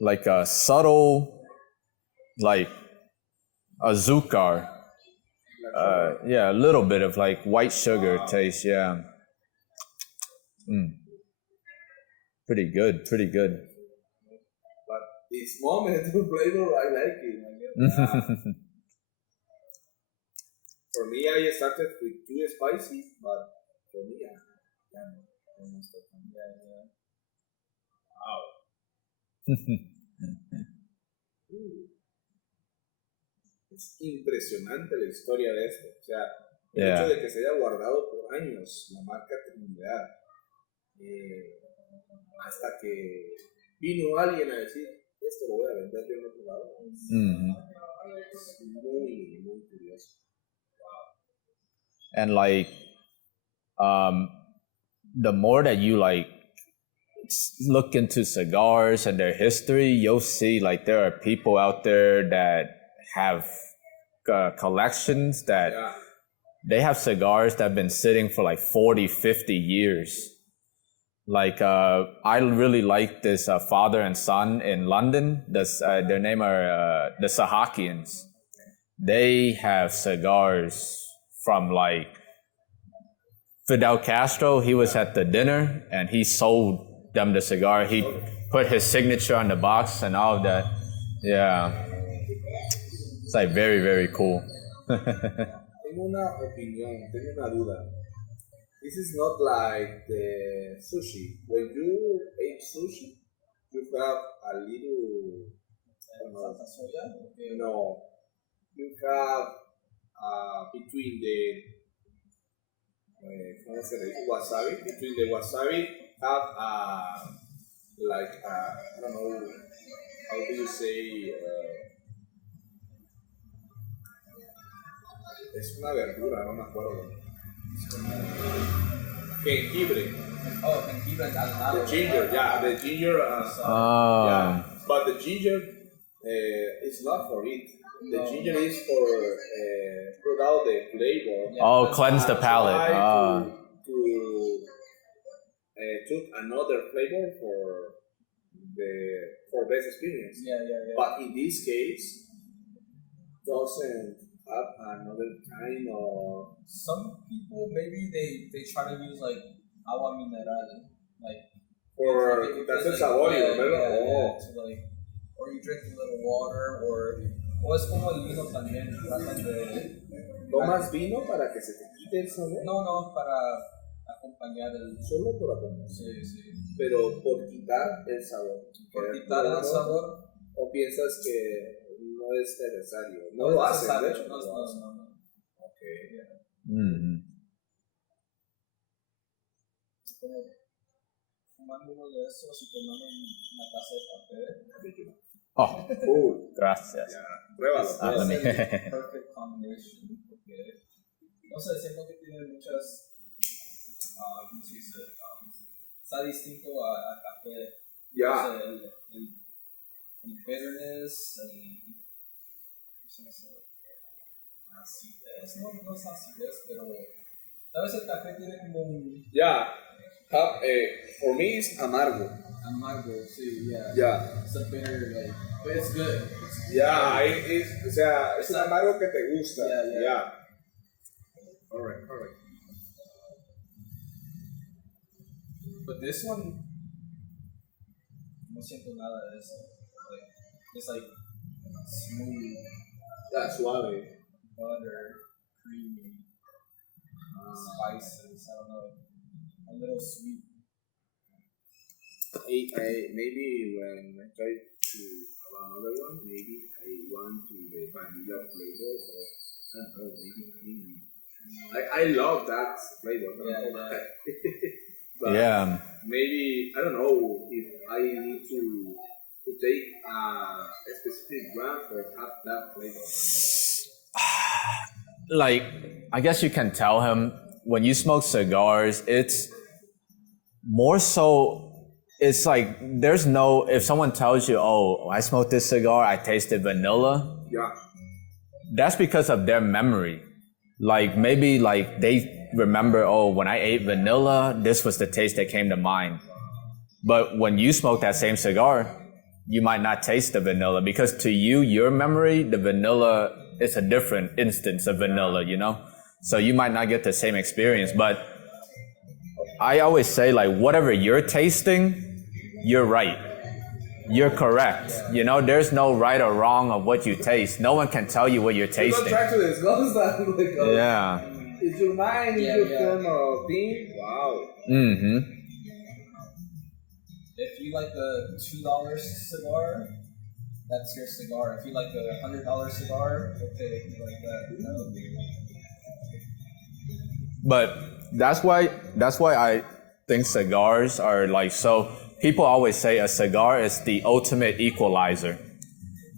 like a subtle like azúcar. Yeah, a little bit of like white sugar taste. Yeah. Pretty good. But this moment of flavor, I like it. For me, I started with too spicy, but for me, wow. Es impresionante la historia de esto. O sea, el hecho de que se haya guardado por años la marca Trinidad, hasta que vino alguien a decir, esto lo voy a vender yo en otro lado. Es muy, muy curioso. And like, the more that you like look into cigars and their history, you'll see like there are people out there that have collections that they have cigars that have been sitting for like 40, 50 years. Like I really like this father and son in London. Their name are the Sahakians. They have cigars from like Fidel Castro. He was at the dinner and he sold them the cigar. He put his signature on the box and all of that. Yeah. It's like very, very cool. Tengo una opinión, tengo una duda. This is not like the sushi. When you ate sushi, you have a little, I don't know, no, you have between the wasabi, between the wasabi, have like I don't know, how do you say? Es una verdura, no me acuerdo. Jengibre. Oh, jengibre al The ginger, yeah, the ginger. Yeah, but the ginger is not for it. The ginger is for put out the flavor. Oh, cleanse the palate. To took another flavor for best experience. Yeah. But in this case, doesn't have another kind of. Some people maybe they try to use like agua mineral, like Or that's el savoring, ¿verdad? Yeah, to like, or you drink a little water, o es como el vino también, tratan de. ¿Tomas vino para que se te quite el sabor? No, para acompañar el. Solo por acompañar. Sí. Pero por quitar el sabor. Por quitar el sabor. ¿O piensas que no es necesario? No lo es hacen, necesario, de hecho. no. Okay. Como fumando uno de esos y tomando una taza de café. Oh, gracias. Yeah. Pruébalo. Es el perfect combination. Porque, no sé, siento que tiene muchas, ¿cómo se dice? Está distinto a café. Yeah. O sea, el bitterness, ¿cómo se dice? Acidez, no es acidez, pero tal vez el café tiene como un... Yeah. For me, it's amargo. Amargo, sí, yeah. Yeah. It's a bitter, like, but it's good. Yeah, o sea, es un amargo que te gusta. Yeah. Alright. But this one, no siento nada de eso. Like, it's like smooth. Yeah, suave. Butter, creamy, spices, I don't know, a little sweet. Maybe when I try to have another one, maybe I want to the vanilla flavor or maybe creamy. I love that flavor. Yeah. But Yeah. maybe I don't know if I need to take a specific brand for have that flavor. Like, I guess you can tell him when you smoke cigars, it's more so, it's like there's no, if someone tells you, oh, I smoked this cigar, I tasted vanilla. Yeah. That's because of their memory. Like maybe like they remember, oh, when I ate vanilla, this was the taste that came to mind. But when you smoke that same cigar, you might not taste the vanilla because to you, your memory, the vanilla is a different instance of vanilla, you know? So you might not get the same experience. But I always say like, whatever you're tasting, you're right. You're correct. You know, there's no right or wrong of what you taste. No one can tell you what you're tasting. Don't try to disclose that. Yeah. Is your mind your form of being? Wow. Mm-hmm. If you like the $2 cigar, that's your cigar. If you like the $100 cigar, okay, if you like that. But that's why I think cigars are like so. People always say a cigar is the ultimate equalizer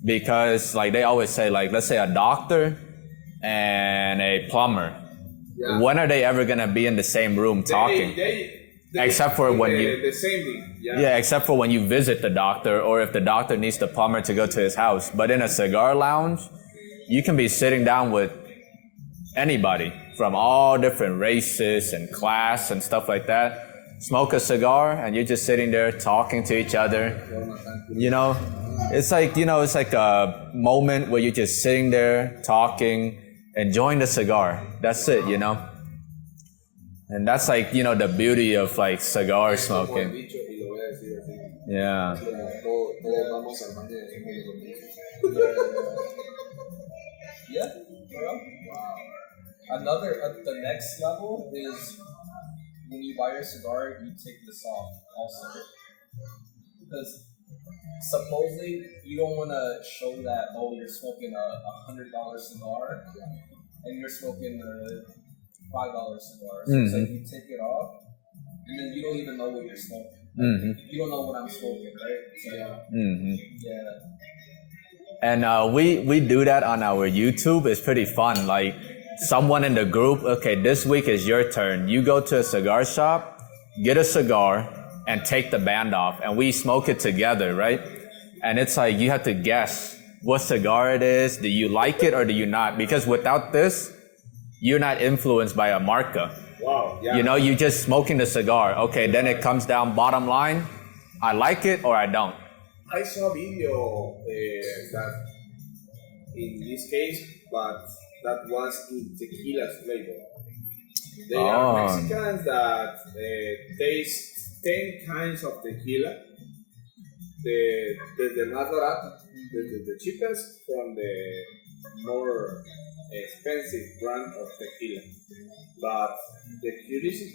because like they always say like let's say a doctor and a plumber. Yeah. When are they ever gonna be in the same room talking? except for when you the same thing. Yeah. yeah, except for when you visit the doctor or if the doctor needs the plumber to go to his house. But in a cigar lounge, you can be sitting down with anybody from all different races and class and stuff like that. Smoke a cigar and you're just sitting there talking to each other. You know, it's like a moment where you're just sitting there talking, enjoying the cigar. That's it, you know. And that's like, you know, the beauty of like cigar smoking. Yeah. Yeah. The next level is when you buy your cigar, you take this off also. Because supposedly you don't want to show that, oh, you're smoking a $100 cigar and you're smoking a $5 cigar. So it's like you take it off and then you don't even know what you're smoking. You don't know what I'm smoking, right? So, yeah. And we do that on our YouTube. It's pretty fun. Like someone in the group, okay, this week is your turn. You go to a cigar shop, get a cigar, and take the band off. And we smoke it together, right? And it's like you have to guess what cigar it is. Do you like it or do you not? Because without this, you're not influenced by a marca. Wow. Yeah. You know, you're just smoking the cigar. Okay, then it comes down bottom line. I like it or I don't. I saw a video that in this case, but that was in tequila flavor. They are Mexicans that taste 10 kinds of tequila. The más barato, the cheapest, from the more expensive brand of tequila. But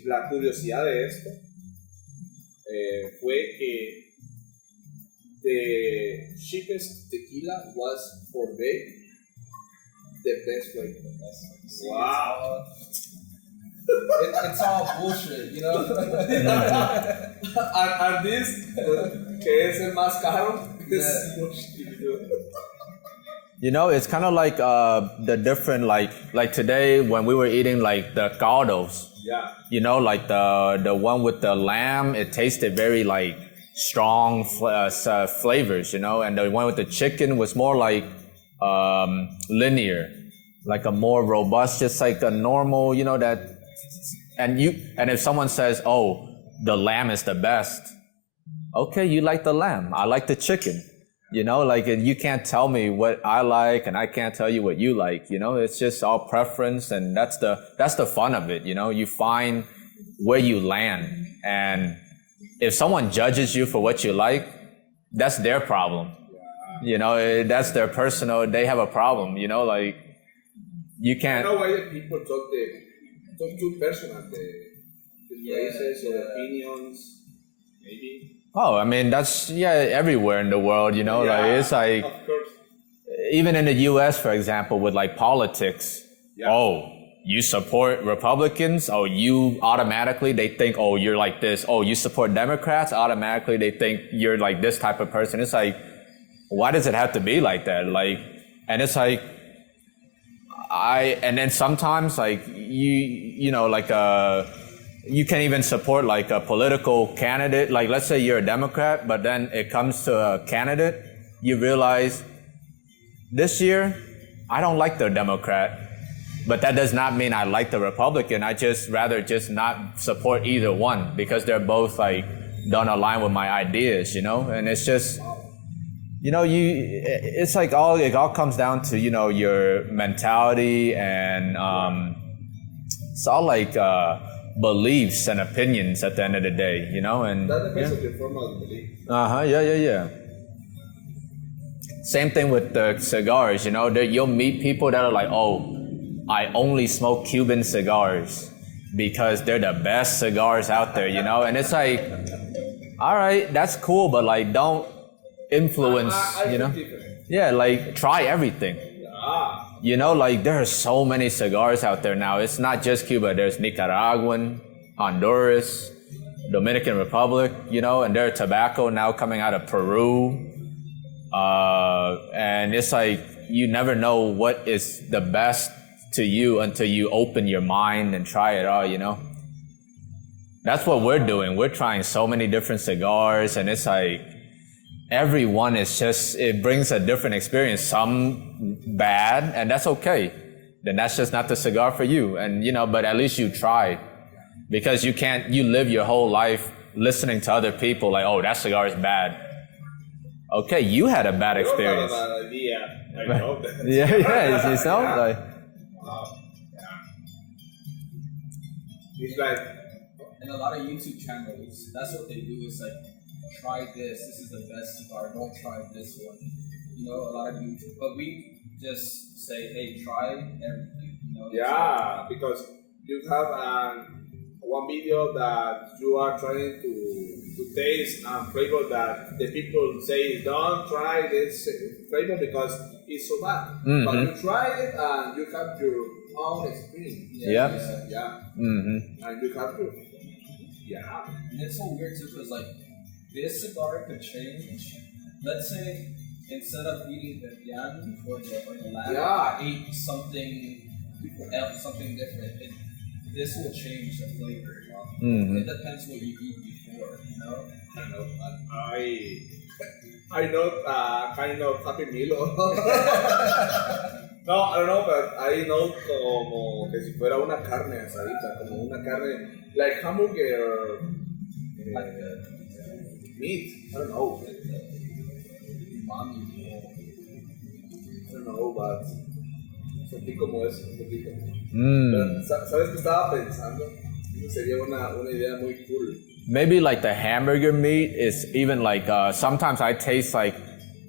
la curiosidad de esto fue que the cheapest tequila was for them the best flavor. Wow. It's all bullshit, you know? and this, que es el más caro, is bullshit. You know, it's kind of like the different, like today when we were eating like the caldos. Yeah. You know, like the one with the lamb, it tasted very like strong flavors, you know, and the one with the chicken was more like linear, like a more robust, just like a normal, you know, that. And if someone says, oh, the lamb is the best, okay, you like the lamb, I like the chicken. You know, like you can't tell me what I like and I can't tell you what you like, you know, it's just all preference, and that's the fun of it, you know, you find where you land. And if someone judges you for what you like, that's their problem. You know, that's their personal, they have a problem, you know, like you can't. I know why people talk too personal, the places or opinions, maybe. Oh, I mean, that's, everywhere in the world, you know, like it's like, of course. Even in the US, for example, with like politics, oh, you support Republicans, oh, you automatically, they think, oh, you're like this. Oh, you support Democrats, automatically they think you're like this type of person. It's like, why does it have to be like that? Like, and it's like, and then sometimes like you know, like you can even support like a political candidate. Like let's say you're a Democrat, but then it comes to a candidate, you realize this year, I don't like the Democrat, but that does not mean I like the Republican. I just rather just not support either one because they're both like don't align with my ideas, you know? And it's just, you know, it's like it all comes down to, you know, your mentality, and it's all like beliefs and opinions at the end of the day, you know? And that depends on your formal belief. Yeah. Same thing with the cigars, you know, you'll meet people that are like, oh, I only smoke Cuban cigars because they're the best cigars out there, you know? And it's like, all right, that's cool, but like don't influence, you know? Yeah, like try everything. You know, like there are so many cigars out there now. It's not just Cuba. There's Nicaraguan, Honduras, Dominican Republic, you know, and there's tobacco now coming out of Peru. And it's like you never know what is the best to you until you open your mind and try it all, you know? That's what we're doing. We're trying so many different cigars, and it's like every one is just, it brings a different experience. Some bad, and that's okay. Then that's just not the cigar for you. And but at least you tried, because you live your whole life listening to other people like, oh, that cigar is bad. Okay, you had a bad experience. Not a bad idea. I know that. Yeah, like. Wow. Yeah. It's like, And a lot of YouTube channels, that's what they do. Is like, try this. This is the best cigar. Don't try this one. A lot of YouTube. But we just say, hey, try everything. yeah, because you have one video that you are trying to taste and flavor that the people say don't try this flavor because it's so bad. Mm-hmm. But you try it and you have your own experience. Yeah. Mm-hmm. And you have to. Yeah. And it's so weird too, because like this cigar could change. Let's say instead of eating the yan or the lamb, Yeah. I ate something else, something different. This will change the flavor. Mm-hmm. It depends what you eat before. I don't know. I not kind of happy meal. No, I don't know, but I know como que si fuera una carne asadita, como una carne like hamburger, like meat. I don't know. Umami. I don't know, but sentí como eso, un poquito. Mm. Pero, ¿sabes qué estaba pensando? Sería una idea muy cool. Maybe like the hamburger meat is even like sometimes I taste like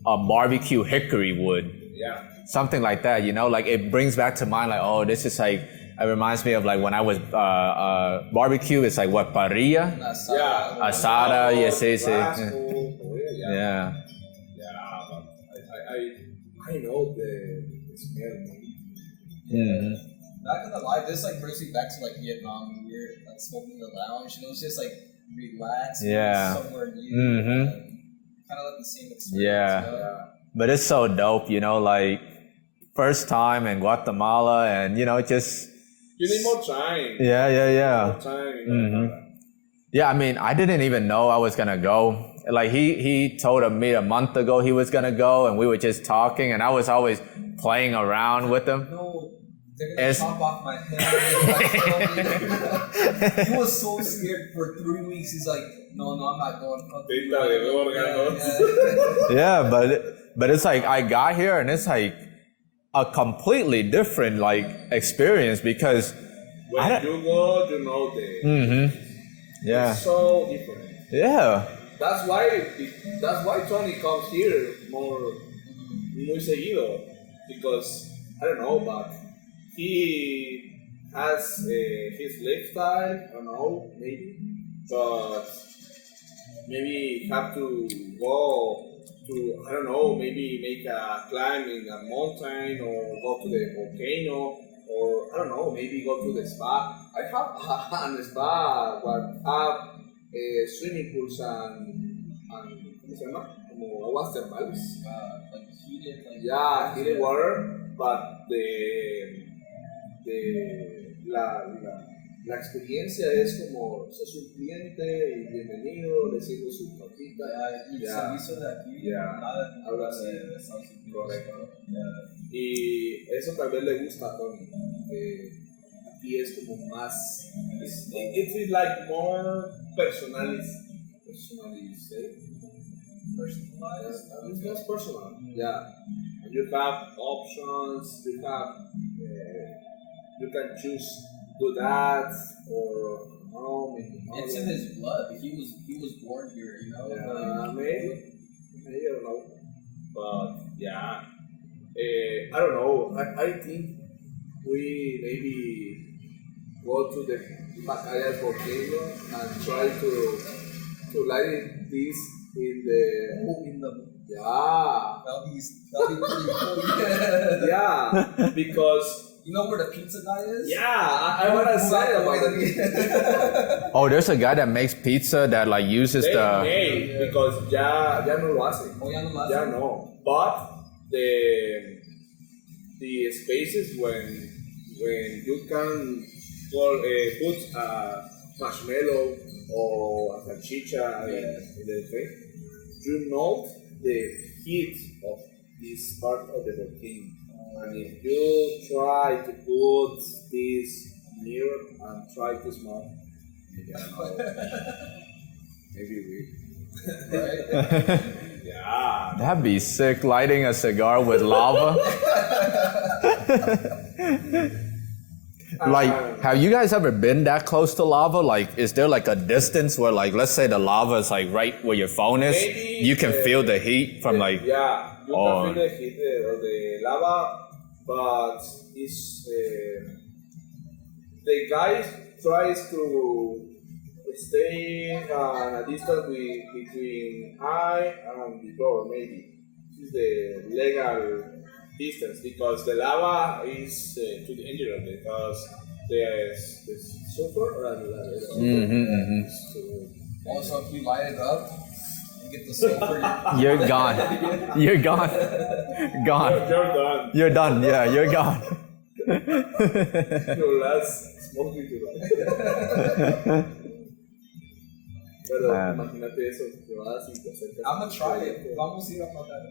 a barbecue hickory wood. Yeah. Something like that, like it brings back to mind like, oh, this is like, it reminds me of like when I was barbecue, it's like what, parrilla? Yeah. Asada, yes, yes, yeah. Yeah. Yeah, but I know the smell. Mm-hmm. Not gonna lie, this like brings me back to like Vietnam when we were like smoking in the lounge. It's just like relaxed. Yeah. Somewhere new. Mm-hmm. Kind of like the same experience. Yeah. But it's so dope, like first time in Guatemala, and just. You need more time. Yeah. More time. Mm-hmm. Yeah, I mean, I didn't even know I was gonna go. Like he told me a month ago he was gonna go, and we were just talking, and I was always playing around with him. No, they're gonna chop off my head. He was so scared for 3 weeks. He's like, no, I'm not going. Yeah, but it's like I got here, and it's like a completely different like experience because when you go, you know the. Mm-hmm. Yeah. It's so different. Yeah. That's why Tony comes here muy seguido, because I don't know, but he has his lifestyle. I don't know, maybe, but maybe have to go to, I don't know, maybe make a climb in a mountain or go to the volcano, or I don't know, maybe go to the spa. I have a spa that have swimming pools and ¿cómo se llama? Como aguas termales. Like heated, like heated water, but la experiencia es como sos un cliente y bienvenido, le sirvo su copita. Y servicio de aquí, nada, algo así. Correcto. Y eso tal vez le gusta a Tony. Aquí es como más, it's like more personalized. It's more personal. Yeah. And you have options. You can choose do that or no. It's in his blood. He was born here, Yeah, maybe I don't know. But yeah, I don't know. I think we maybe go to the Pacayas volcano and try to light this in the that'll be pretty cool. Yeah, because you know where the pizza guy is? Yeah, I want to say about Oh, there's a guy that makes pizza that like uses because ya no lo hace. Oh, ya no lo hace. Ya no. But the spaces when you can put marshmallow or salchicha in the thing, you know the heat of this part of the volcano. And if you try to put this near and try to smell, maybe I don't know, maybe we. Yeah. That'd be sick, lighting a cigar with lava. Like, have you guys ever been that close to lava? Like, is there like a distance where, like, let's say the lava is like right where your phone is, Maybe you can feel the heat from like. Yeah, you can feel the heat of the lava, but it's the guy tries to stay a distance between I and the door. Maybe this is the legal distance because the lava is too dangerous because there's sulfur and Also, if you light it up, you get the sulfur. You're gone. You're gone. Gone. You're done. You're done. Yeah, you're gone. Your last smoking to Pero imagínate eso, que vas y te acercas. I'm gonna try it. Vamos a ir a matar.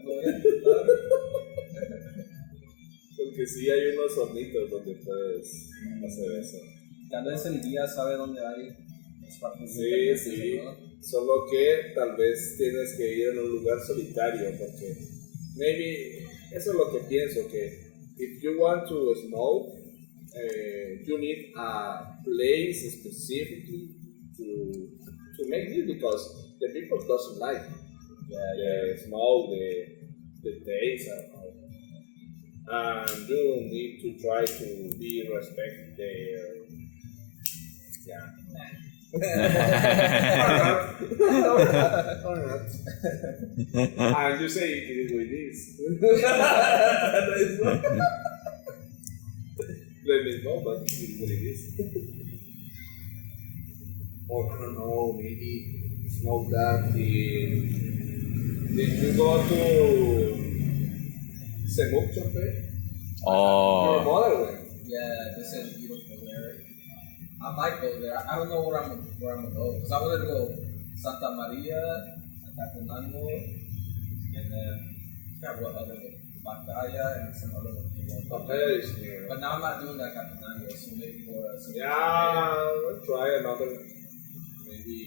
Porque sí hay unos hornitos donde puedes hacer eso. Tal vez el guía sabe dónde hay espacios. Sí. Solo que tal vez tienes que ir en un lugar solitario porque maybe eso es lo que pienso que if you want to smoke you need a place specifically to make it because the people doesn't like the smoke, the taste and you need to try to be respect their or not. And you say it is what it is. Let me know, but it is what it is. Or I don't know, maybe smoke that in. Did you go to Semuk Champagne? Your mother went. Yeah, this is beautiful there. I might go there. I don't know where I'm gonna go. Because I wanted to go Santa Maria, Catanango, and then what other one? Batalla and some other one. Batalla is near. But now I'm not doing that Catanango, so maybe go to Yeah, let's try another. Maybe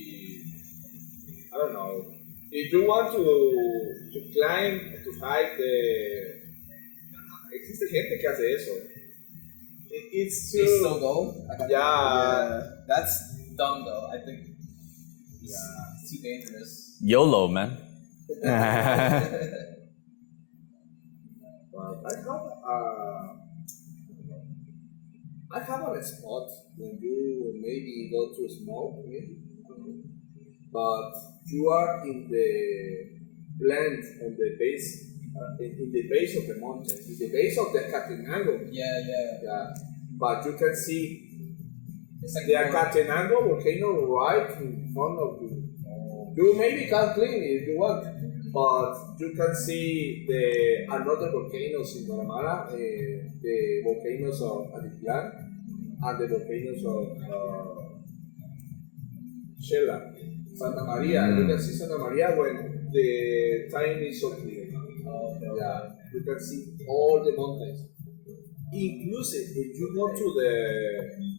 I don't know. If you want to climb, to hike the. Existe gente que hace eso. It's too. They still go? Yeah. That's dumb though. I think it's too dangerous. YOLO, man. I have a spot when you maybe go to smoke, maybe, but you are in the plant on the base, in the base of the mountain, in the base of the Catenango. Yeah. But you can see it's like the Catenango volcano right in front of you. You maybe can clean it if you want, but you can see the another volcanoes in Guatemala, the volcanoes of Altiplán and the volcanoes of Shela, Santa Maria. You can see Santa Maria when the time is so clear. Yeah, you can see all the mountains. Inclusive, if you go to the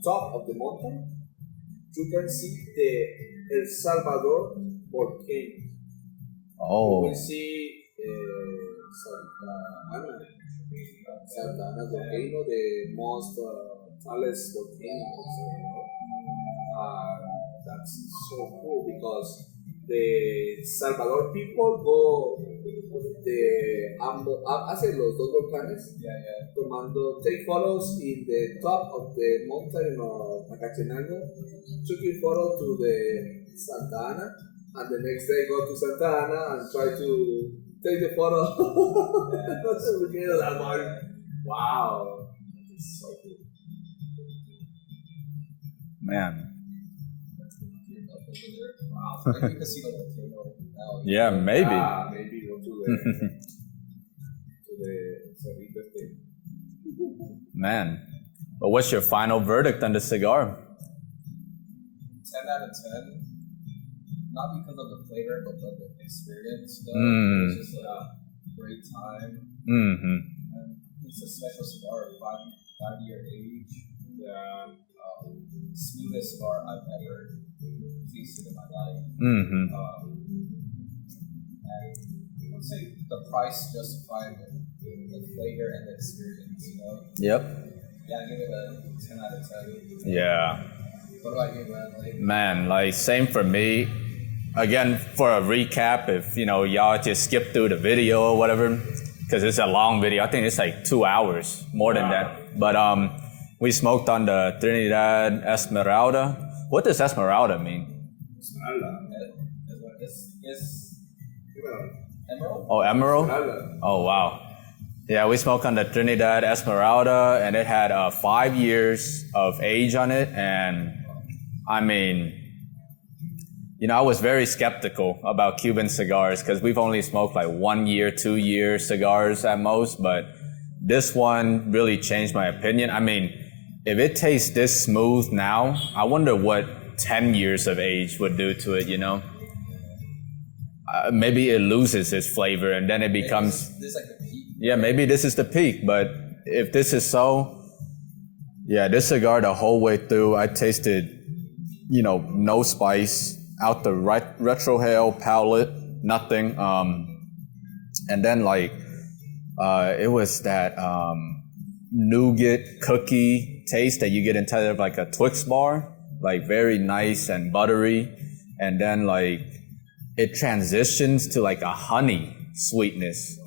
top of the mountain, you can see the El Salvador volcano. Oh. You will see Santa Ana volcano, the most tallest volcano. That's so cool because the Salvador people go hacen los dos volcanes tomando take photos in the top of the mountain of Acatenango, taking photo to the Santa Ana, and the next day go to Santa Ana and try to take the photo. Wow, it's so cool. Man. Wow, maybe you can see the volcano now. Yeah, maybe. Maybe go to the Cerrito thing. Man. But what's your final verdict on the cigar? out of 10. Not because of the flavor, but like the experience. It was just like a great time. Mm-hmm. And it's a special cigar, 5-year age. Yeah. Smoothest cigar I've ever tasted in my life. Mm-hmm. And I would say the price justified the flavor and the experience, you know? Yep. Yeah, I give it a 10 out of 10. Yeah. What about you, man? Man, like same for me. Again, for a recap, if y'all just skip through the video or whatever, because it's a long video. I think it's like 2 hours, more than that. But we smoked on the Trinidad Esmeralda. What does Esmeralda mean? Esmeralda. It's emerald? Oh, emerald? Esmeralda. Oh, wow. Yeah, we smoked on the Trinidad Esmeralda, and it had 5 years of age on it. And I mean, I was very skeptical about Cuban cigars because we've only smoked like 1 year, 2 year cigars at most. But this one really changed my opinion. I mean, if it tastes this smooth now, I wonder what 10 years of age would do to it, maybe it loses its flavor and then it becomes... This is like the peak. Yeah, maybe this is the peak, but if this is so... Yeah, this cigar the whole way through, I tasted, no spice, out the retrohale palate, nothing. And then it was that nougat cookie taste that you get inside of like a Twix bar, like very nice and buttery. And then it transitions to like a honey sweetness.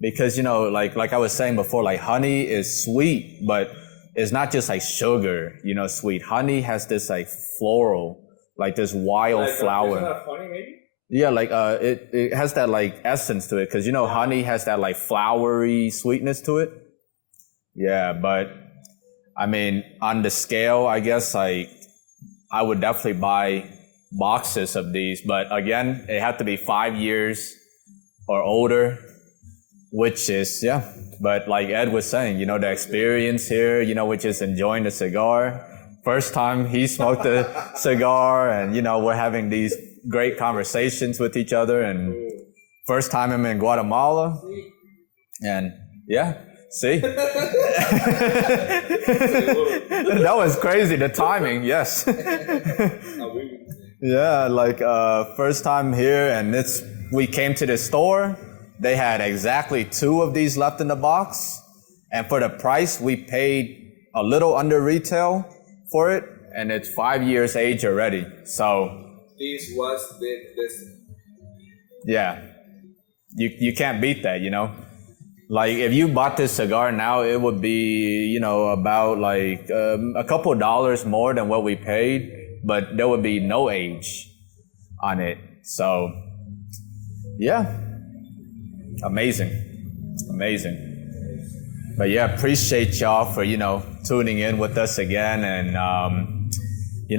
Because, like I was saying before, like honey is sweet, but it's not just like sugar, sweet. Honey has this like floral, like this wild flower. Isn't that funny, maybe? Yeah, it has that like essence to it, because honey has that like flowery sweetness to it. Yeah, but I mean, on the scale, I guess I would definitely buy boxes of these, but again, it had to be 5 years or older, which is, yeah. But like Ed was saying, the experience here, we're just enjoying the cigar. First time he smoked a cigar, and we're having these great conversations with each other, and first time I'm in Guatemala, and yeah, see? That was crazy, the timing, yes. Yeah, first time here, and we came to the store, they had exactly 2 of these left in the box, and for the price, we paid a little under retail for it, and it's 5 years age already. So This was this. yeah, you can't beat that, Like if you bought this cigar now, it would be about like a couple dollars more than what we paid, but there would be no age on it. So yeah, amazing. But yeah, appreciate y'all for tuning in with us again, and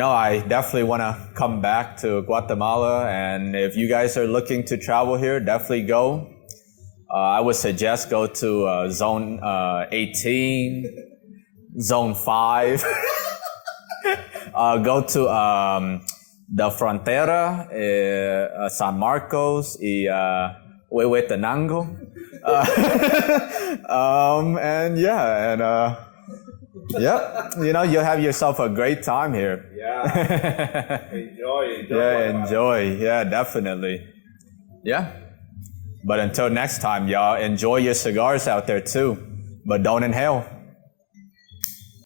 I definitely want to come back to Guatemala, and if you guys are looking to travel here, definitely go. I would suggest go to Zone 18, Zone 5. Go to the Frontera, San Marcos, y Huehuetenango. And yeah, and yep, you'll have yourself a great time here. Yeah. Enjoy. Yeah, enjoy. Yeah, definitely. Yeah. But until next time, y'all, enjoy your cigars out there too, but don't inhale.